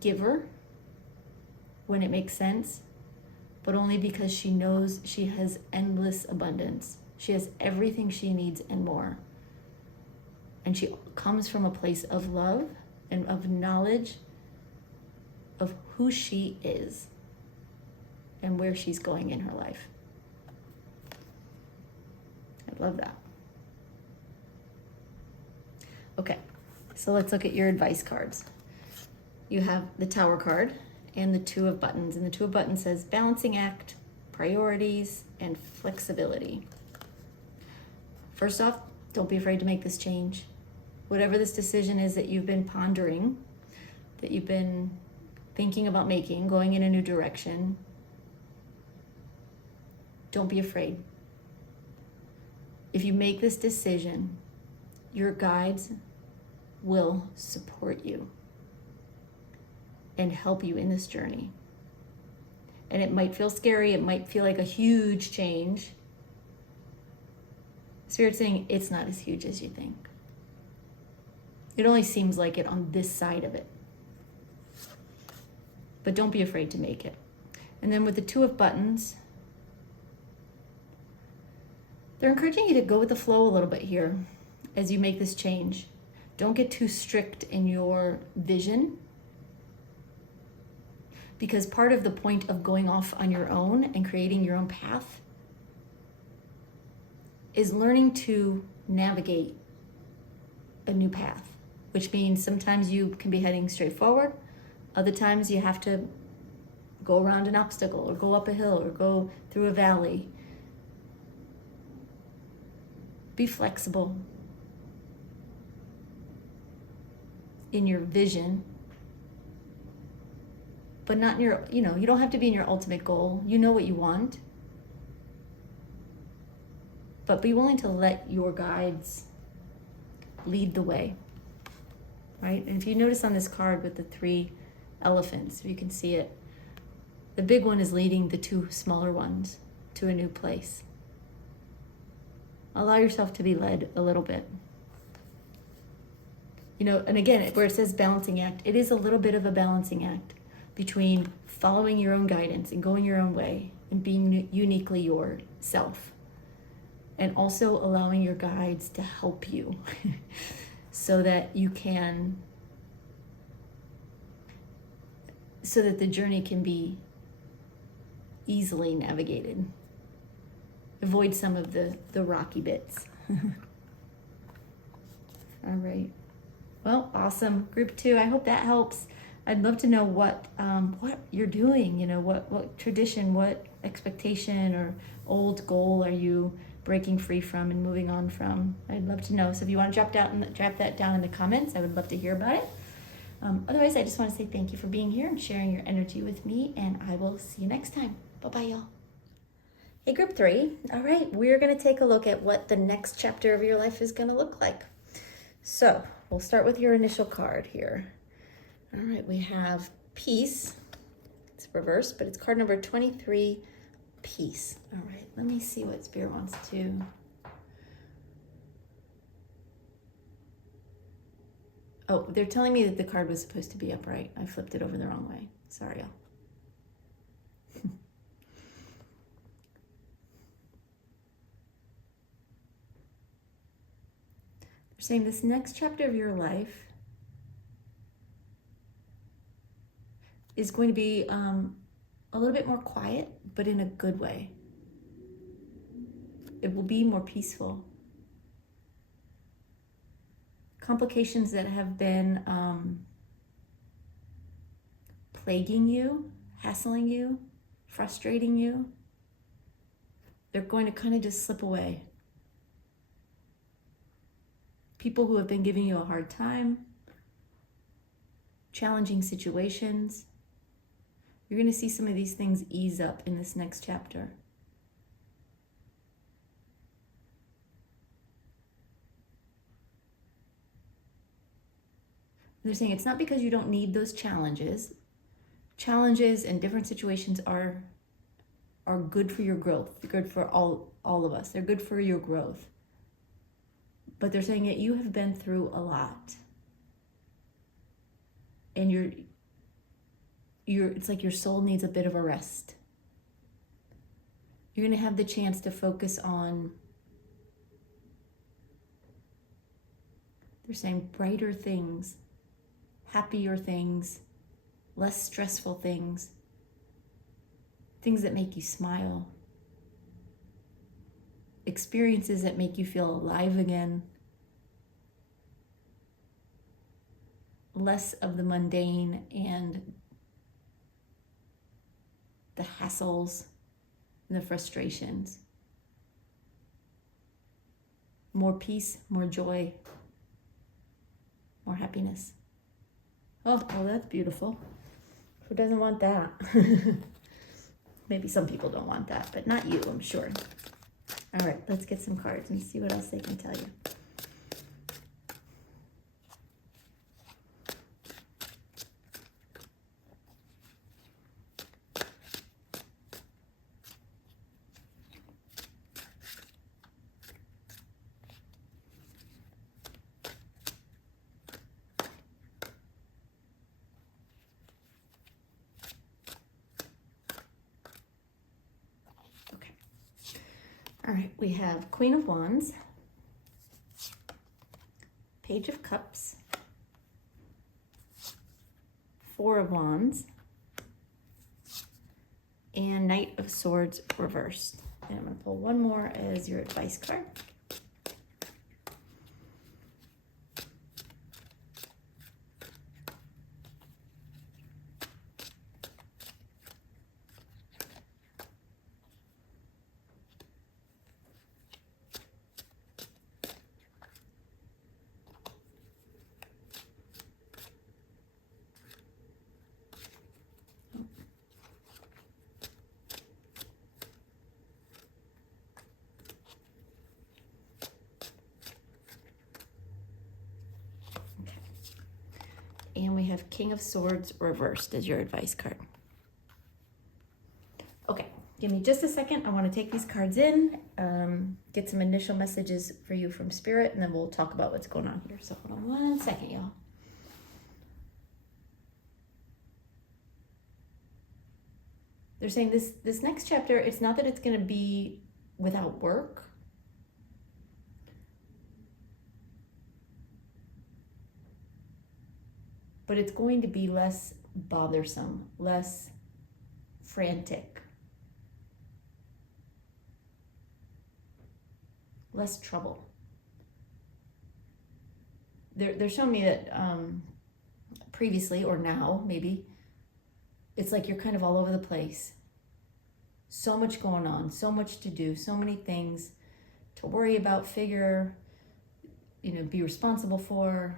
giver when it makes sense, but only because she knows she has endless abundance. She has everything she needs and more. And she comes from a place of love and of knowledge of who she is and where she's going in her life. I love that. Okay, so let's look at your advice cards. You have the Tower card and the Two of Buttons. And the Two of Buttons says balancing act, priorities, and flexibility. First off, don't be afraid to make this change. Whatever this decision is that you've been pondering, that you've been thinking about making, going in a new direction, don't be afraid. If you make this decision, your guides will support you and help you in this journey. And it might feel scary, it might feel like a huge change. Spirit's saying it's not as huge as you think. It only seems like it on this side of it. But don't be afraid to make it. And then with the Two of Buttons, they're encouraging you to go with the flow a little bit here as you make this change. Don't get too strict in your vision, because part of the point of going off on your own and creating your own path is learning to navigate a new path, which means sometimes you can be heading straight forward. Other times you have to go around an obstacle or go up a hill or go through a valley. Be flexible in your vision, but not in your, you don't have to be in your ultimate goal. You know what you want. But be willing to let your guides lead the way, right? And if you notice on this card with the 3 elephants, you can see it. The big one is leading the 2 smaller ones to a new place. Allow yourself to be led a little bit. And again, where it says balancing act, it is a little bit of a balancing act between following your own guidance and going your own way and being uniquely yourself, and also allowing your guides to help you so that the journey can be easily navigated. Avoid some of the rocky bits. All right. Well, awesome. Group 2, I hope that helps. I'd love to know what you're doing, what tradition, what expectation or old goal are you breaking free from and moving on from? I'd love to know. So if you want to drop that down in the comments, I would love to hear about it. Otherwise, I just want to say thank you for being here and sharing your energy with me, and I will see you next time. Bye-bye, y'all. Hey, group 3. All right, we're going to take a look at what the next chapter of your life is going to look like. So we'll start with your initial card here. All right, we have Peace. It's reversed, but it's card number 23, Peace. All right, let me see what Spirit wants to. Oh, they're telling me that the card was supposed to be upright. I flipped it over the wrong way. Sorry, y'all. They're saying this next chapter of your life is going to be a little bit more quiet, but in a good way. It will be more peaceful. Complications that have been plaguing you, hassling you, frustrating you, they're going to kind of just slip away. People who have been giving you a hard time, challenging situations, you're going to see some of these things ease up in this next chapter. They're saying it's not because you don't need those challenges. challenges and different situations are good for your growth. They're good for all of us. They're good for your growth. But they're saying that you have been through a lot. And it's like your soul needs a bit of a rest. You're going to have the chance to focus on, they're saying, brighter things, happier things, less stressful things, things that make you smile, experiences that make you feel alive again, less of the mundane and the hassles and the frustrations. More peace, more joy, more happiness. Oh, well, that's beautiful. Who doesn't want that? Maybe some people don't want that, but not you, I'm sure. All right, let's get some cards and see what else they can tell you. All right, we have Queen of Wands, Page of Cups, Four of Wands, and Knight of Swords reversed. And I'm going to pull one more as your advice card. And we have King of Swords reversed as your advice card. Okay, give me just a second. I want to take these cards in, get some initial messages for you from Spirit, and then we'll talk about what's going on here. So hold on one second, y'all. They're saying this next chapter, it's not that it's going to be without work. But it's going to be less bothersome, less frantic, less trouble. They're showing me that previously, or now maybe, it's like you're kind of all over the place. So much going on, so much to do, so many things to worry about, figure, be responsible for.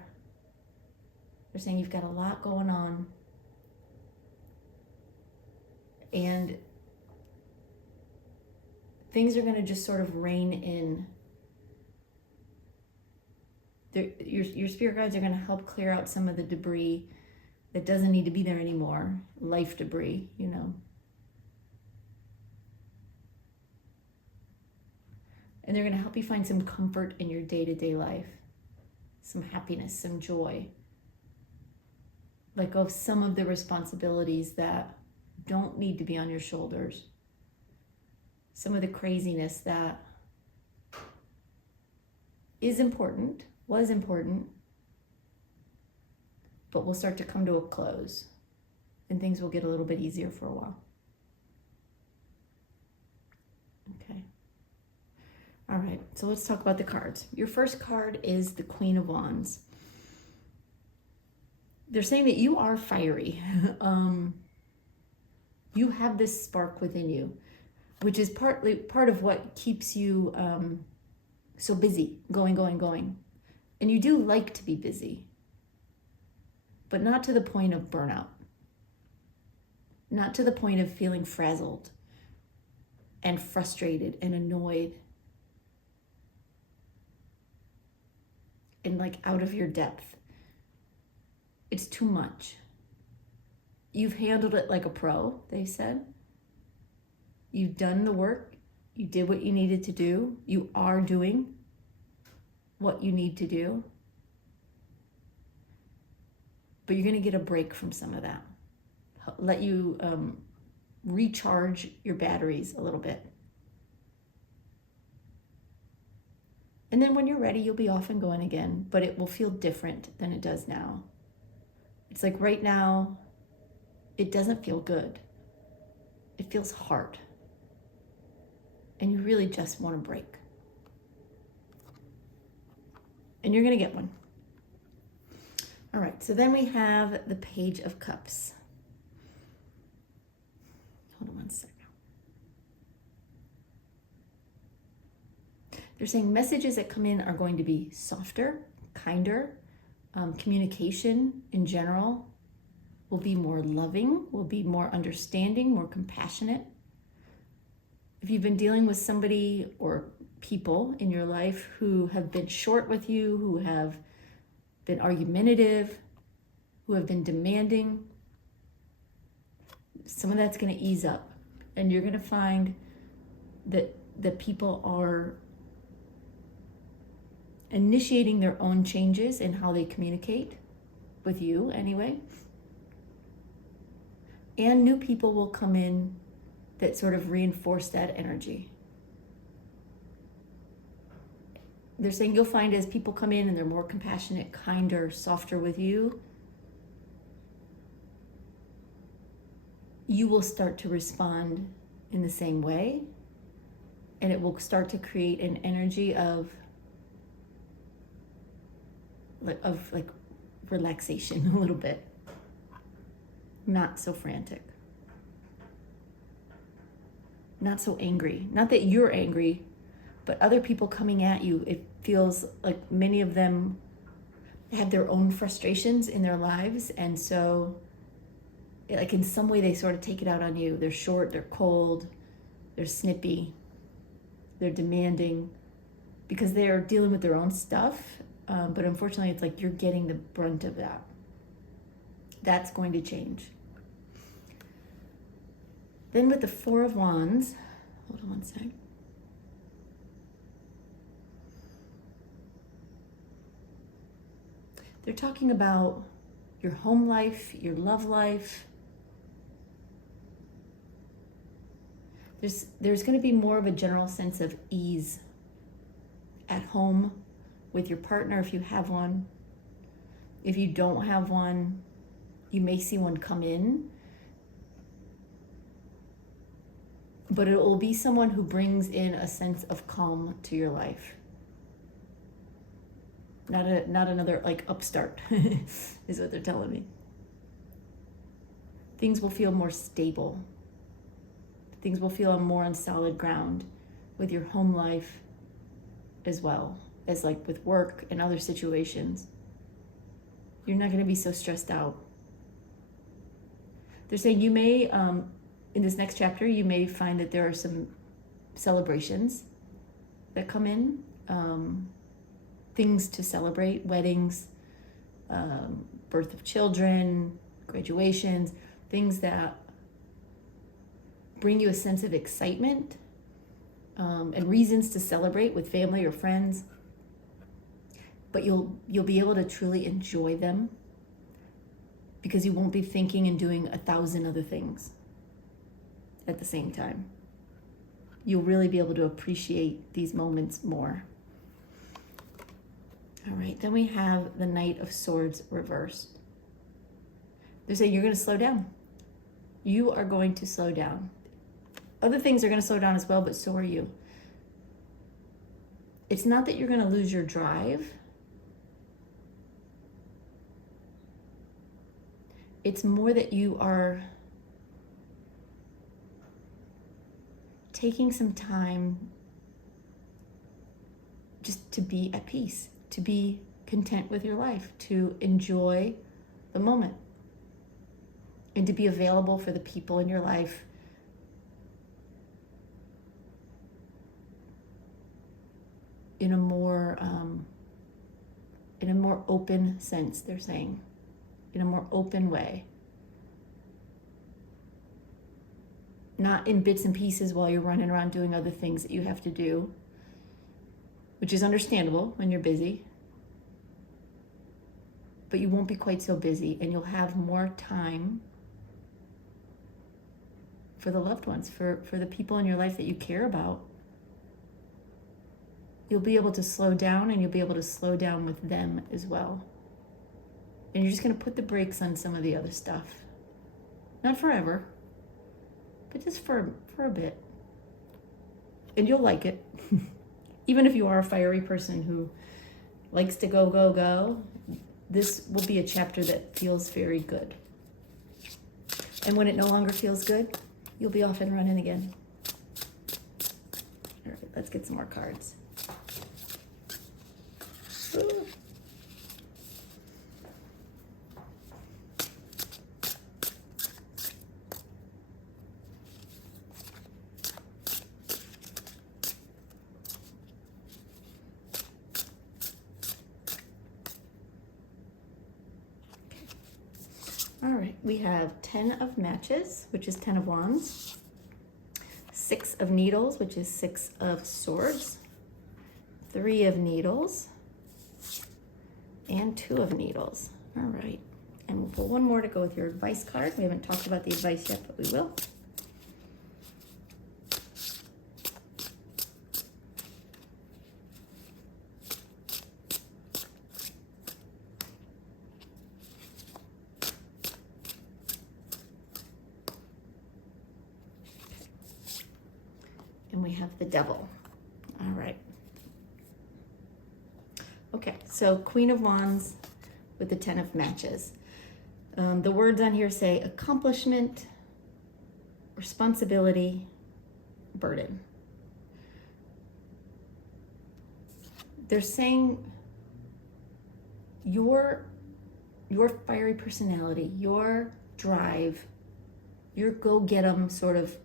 They're saying you've got a lot going on. And things are going to just sort of rein in. Your spirit guides are going to help clear out some of the debris that doesn't need to be there anymore. Life debris, And they're going to help you find some comfort in your day-to-day life. Some happiness, some joy. Let go of some of the responsibilities that don't need to be on your shoulders. Some of the craziness that is important, was important, but will start to come to a close. And things will get a little bit easier for a while. Okay. All right, so let's talk about the cards. Your first card is the Queen of Wands. They're saying that you are fiery. You have this spark within you, which is part of what keeps you so busy, going. And you do like to be busy, but not to the point of burnout. Not to the point of feeling frazzled and frustrated and annoyed and like out of your depth. It's too much. You've handled it like a pro, they said. You've done the work. You did what you needed to do. You are doing what you need to do. But you're going to get a break from some of that. Let you recharge your batteries a little bit. And then when you're ready, you'll be off and going again, but it will feel different than it does now. It's like right now, it doesn't feel good. It feels hard. And you really just want a break. And you're going to get one. All right, so then we have the Page of Cups. Hold on one second. They're saying messages that come in are going to be softer, kinder. Communication in general will be more loving, will be more understanding, more compassionate. If you've been dealing with somebody or people in your life who have been short with you, who have been argumentative, who have been demanding, some of that's going to ease up. And you're going to find that people are initiating their own changes in how they communicate with you anyway. And new people will come in that sort of reinforce that energy. They're saying you'll find as people come in and they're more compassionate, kinder, softer with you, you will start to respond in the same way. And it will start to create an energy of relaxation a little bit. Not so frantic. Not so angry. Not that you're angry, but other people coming at you, it feels like many of them have their own frustrations in their lives. And so, like in some way, they sort of take it out on you. They're short, they're cold, they're snippy, they're demanding because they're dealing with their own stuff. But unfortunately, it's like you're getting the brunt of that. That's going to change. Then with the Four of Wands, hold on one sec. They're talking about your home life, your love life. There's going to be more of a general sense of ease at home with your partner if you have one. If you don't have one, you may see one come in. But it will be someone who brings in a sense of calm to your life. Not another like upstart is what they're telling me. Things will feel more stable. Things will feel more on solid ground with your home life as well as like with work and other situations. You're not going to be so stressed out. They're saying you may, in this next chapter, you may find that there are some celebrations that come in, things to celebrate, weddings, birth of children, graduations, things that bring you a sense of excitement and reasons to celebrate with family or friends. But you'll be able to truly enjoy them because you won't be thinking and doing 1,000 other things at the same time. You'll really be able to appreciate these moments more. All right, then we have the Knight of Swords reversed. They're saying you're going to slow down. You are going to slow down. Other things are going to slow down as well, but so are you. It's not that you're going to lose your drive. It's more that you are taking some time just to be at peace, to be content with your life, to enjoy the moment, and to be available for the people in your life in a more open sense, they're saying, in a more open way. not in bits and pieces while you're running around doing other things that you have to do, which is understandable when you're busy. But you won't be quite so busy, and you'll have more time for the loved ones, for the people in your life that you care about. You'll be able to slow down, and you'll be able to slow down with them as well. And you're just going to put the brakes on some of the other stuff. Not forever, but just for a bit. And you'll like it. Even if you are a fiery person who likes to go, go, go, this will be a chapter that feels very good. And when it no longer feels good, you'll be off and running again. All right, let's get some more cards. Ooh. All right, we have 10 of matches, which is 10 of wands, 6 of needles, which is 6 of swords, 3 of needles, and 2 of needles. All right, and we'll pull one more to go with your advice card. We haven't talked about the advice yet, but we will. And we have the devil. All right. Okay, so Queen of Wands with the 10 of matches. The words on here say accomplishment, responsibility, burden. They're saying your fiery personality, your drive, your go-get-em sort of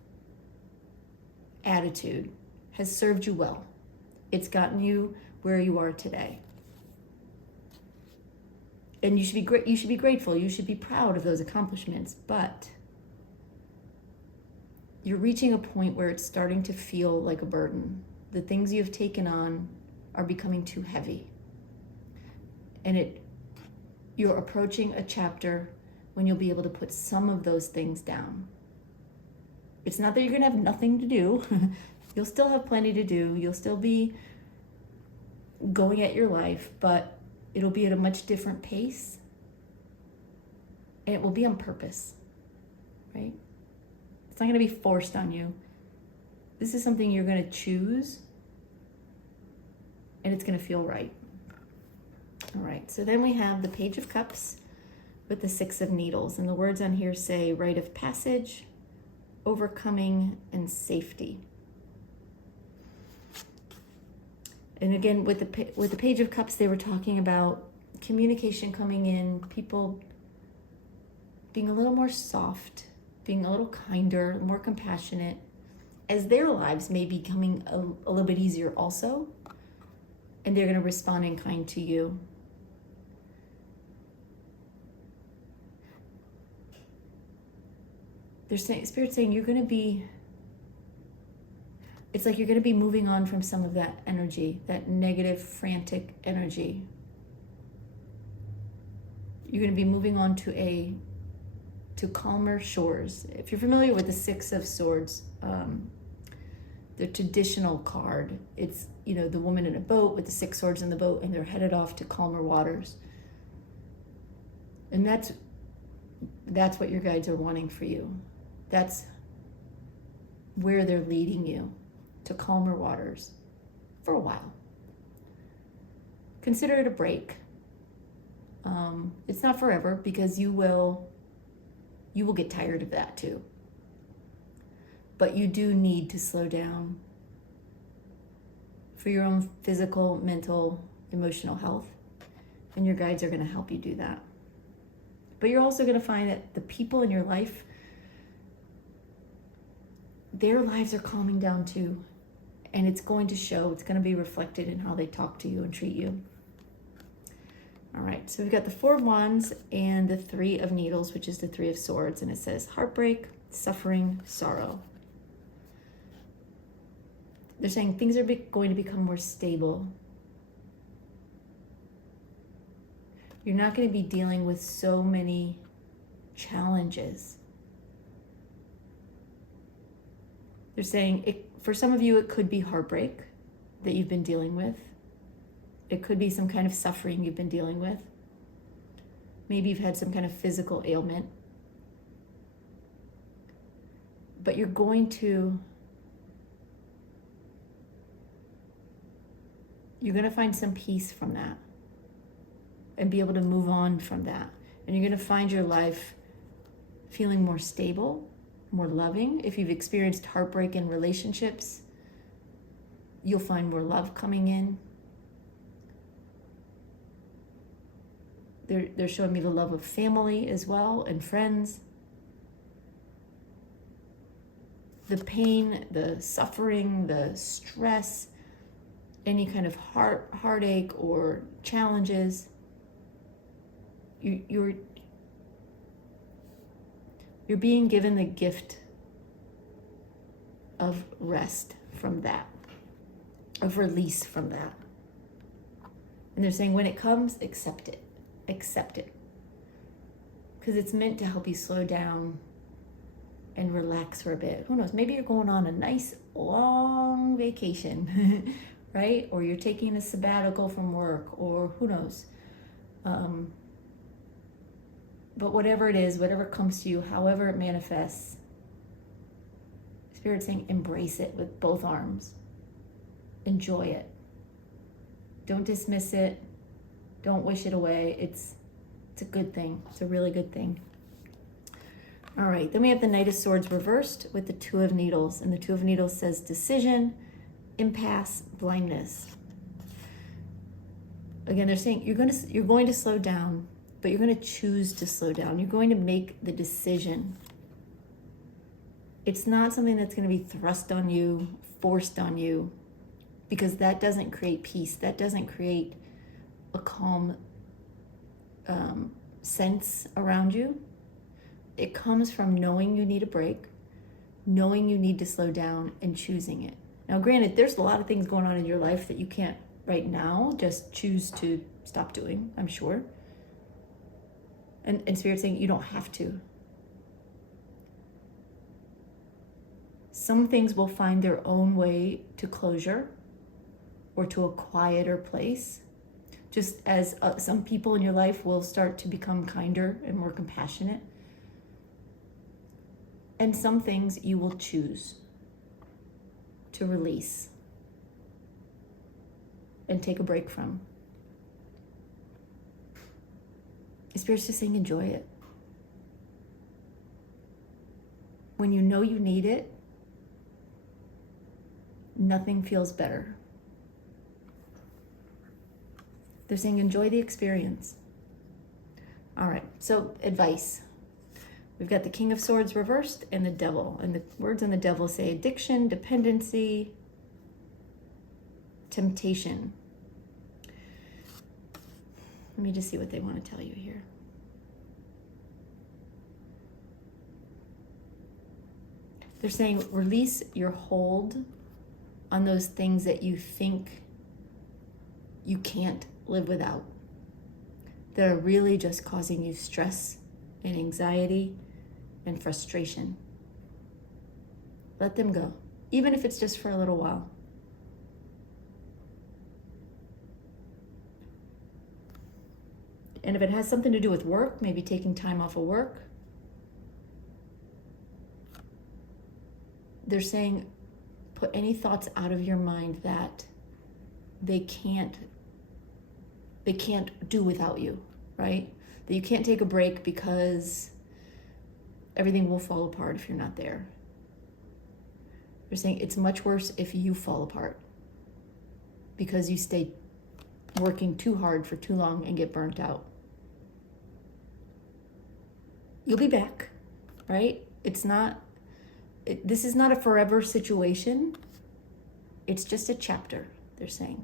attitude has served you well. It's gotten you where you are today. And you should be grateful. You should be proud of those accomplishments, but you're reaching a point where it's starting to feel like a burden. The things you've taken on are becoming too heavy. And you're approaching a chapter when you'll be able to put some of those things down. It's not that you're gonna have nothing to do. You'll still have plenty to do. You'll still be going at your life, but it'll be at a much different pace. And it will be on purpose, right? It's not gonna be forced on you. This is something you're gonna choose, and it's gonna feel right. All right, so then we have the Page of Cups with the 6 of needles. And the words on here say rite of passage, overcoming, and safety. And again, with the Page of Cups, they were talking about communication coming in, people being a little more soft, being a little kinder, more compassionate, as their lives may be becoming a little bit easier also, and they're going to respond in kind to you. They're saying, Spirit's saying you're going to be, it's like you're going to be moving on from some of that energy, that negative, frantic energy. You're going to be moving on to calmer shores. If you're familiar with the 6 of Swords, the traditional card, it's, the woman in a boat with the 6 swords in the boat, and they're headed off to calmer waters. And that's what your guides are wanting for you. That's where they're leading you, to calmer waters for a while. Consider it a break. It's not forever, because you will get tired of that too. But you do need to slow down for your own physical, mental, emotional health. And your guides are going to help you do that. But you're also going to find that the people in your life, their lives are calming down too. And it's going to show, it's going to be reflected in how they talk to you and treat you. All right, so we've got the 4 of Wands and the 3 of Needles, which is the 3 of Swords. And it says heartbreak, suffering, sorrow. They're saying things are going to become more stable. You're not going to be dealing with so many challenges. They're saying for some of you, it could be heartbreak that you've been dealing with. It could be some kind of suffering you've been dealing with. Maybe you've had some kind of physical ailment. But you're going to find some peace from that and be able to move on from that. And you're going to find your life feeling more stable, more loving. If you've experienced heartbreak in relationships, you'll find more love coming in. They're showing me the love of family as well and friends. The pain, the suffering, the stress, any kind of heartache or challenges, you're being given the gift of rest from that, of release from that. And they're saying when it comes, accept it. Accept it. Because it's meant to help you slow down and relax for a bit. Who knows? Maybe you're going on a nice long vacation, right? Or you're taking a sabbatical from work, or who knows? But whatever it is, whatever comes to you, however it manifests, Spirit's saying embrace it with both arms. Enjoy it. Don't dismiss it. Don't wish it away. It's a good thing. It's a really good thing. All right, then we have the Knight of Swords reversed with the Two of Needles. And the Two of Needles says decision, impasse, blindness. Again, they're saying you're going to slow down, but you're going to choose to slow down. You're going to make the decision. It's not something that's going to be thrust on you, forced on you, because that doesn't create peace. That doesn't create a calm sense around you. It comes from knowing you need a break, knowing you need to slow down, and choosing it. Now, granted, there's a lot of things going on in your life that you can't right now just choose to stop doing, I'm sure. And Spirit's saying you don't have to. Some things will find their own way to closure or to a quieter place. Just as some people in your life will start to become kinder and more compassionate. And some things you will choose to release and take a break from. Spirit's just saying enjoy it. When you know you need it, nothing feels better. They're saying enjoy the experience. All right, so advice. We've got the King of Swords reversed and the Devil. And the words on the Devil say addiction, dependency, temptation. Let me just see what they want to tell you here. They're saying release your hold on those things that you think you can't live without, that are really just causing you stress and anxiety and frustration. Let them go, even if it's just for a little while. And if it has something to do with work, maybe taking time off of work, they're saying put any thoughts out of your mind that they can't do without you, right? That you can't take a break because everything will fall apart if you're not there. They're saying it's much worse if you fall apart because you stay working too hard for too long and get burnt out. You'll be back, right? This is not a forever situation. It's just a chapter, they're saying.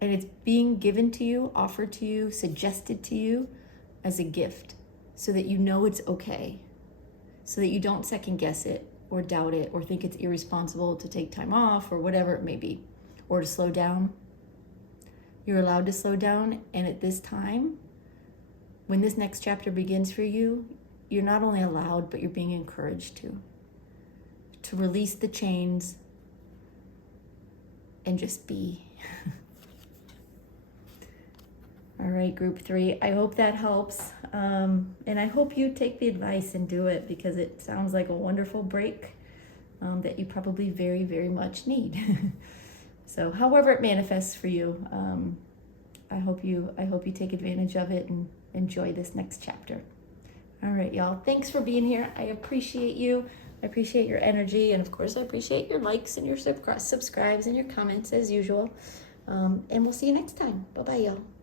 And it's being given to you, offered to you, suggested to you as a gift so that you know it's okay, so that you don't second guess it or doubt it or think it's irresponsible to take time off or whatever it may be, or to slow down. You're allowed to slow down, and at this time, when this next chapter begins for you, you're not only allowed, but you're being encouraged to release the chains and just be. All right, group 3, I hope that helps. And I hope you take the advice and do it, because it sounds like a wonderful break that you probably very, very much need. So however it manifests for you, I hope you take advantage of it and enjoy this next chapter. All right, y'all. Thanks for being here. I appreciate you. I appreciate your energy. And of course, I appreciate your likes and your subscribes and your comments as usual. And we'll see you next time. Bye-bye, y'all.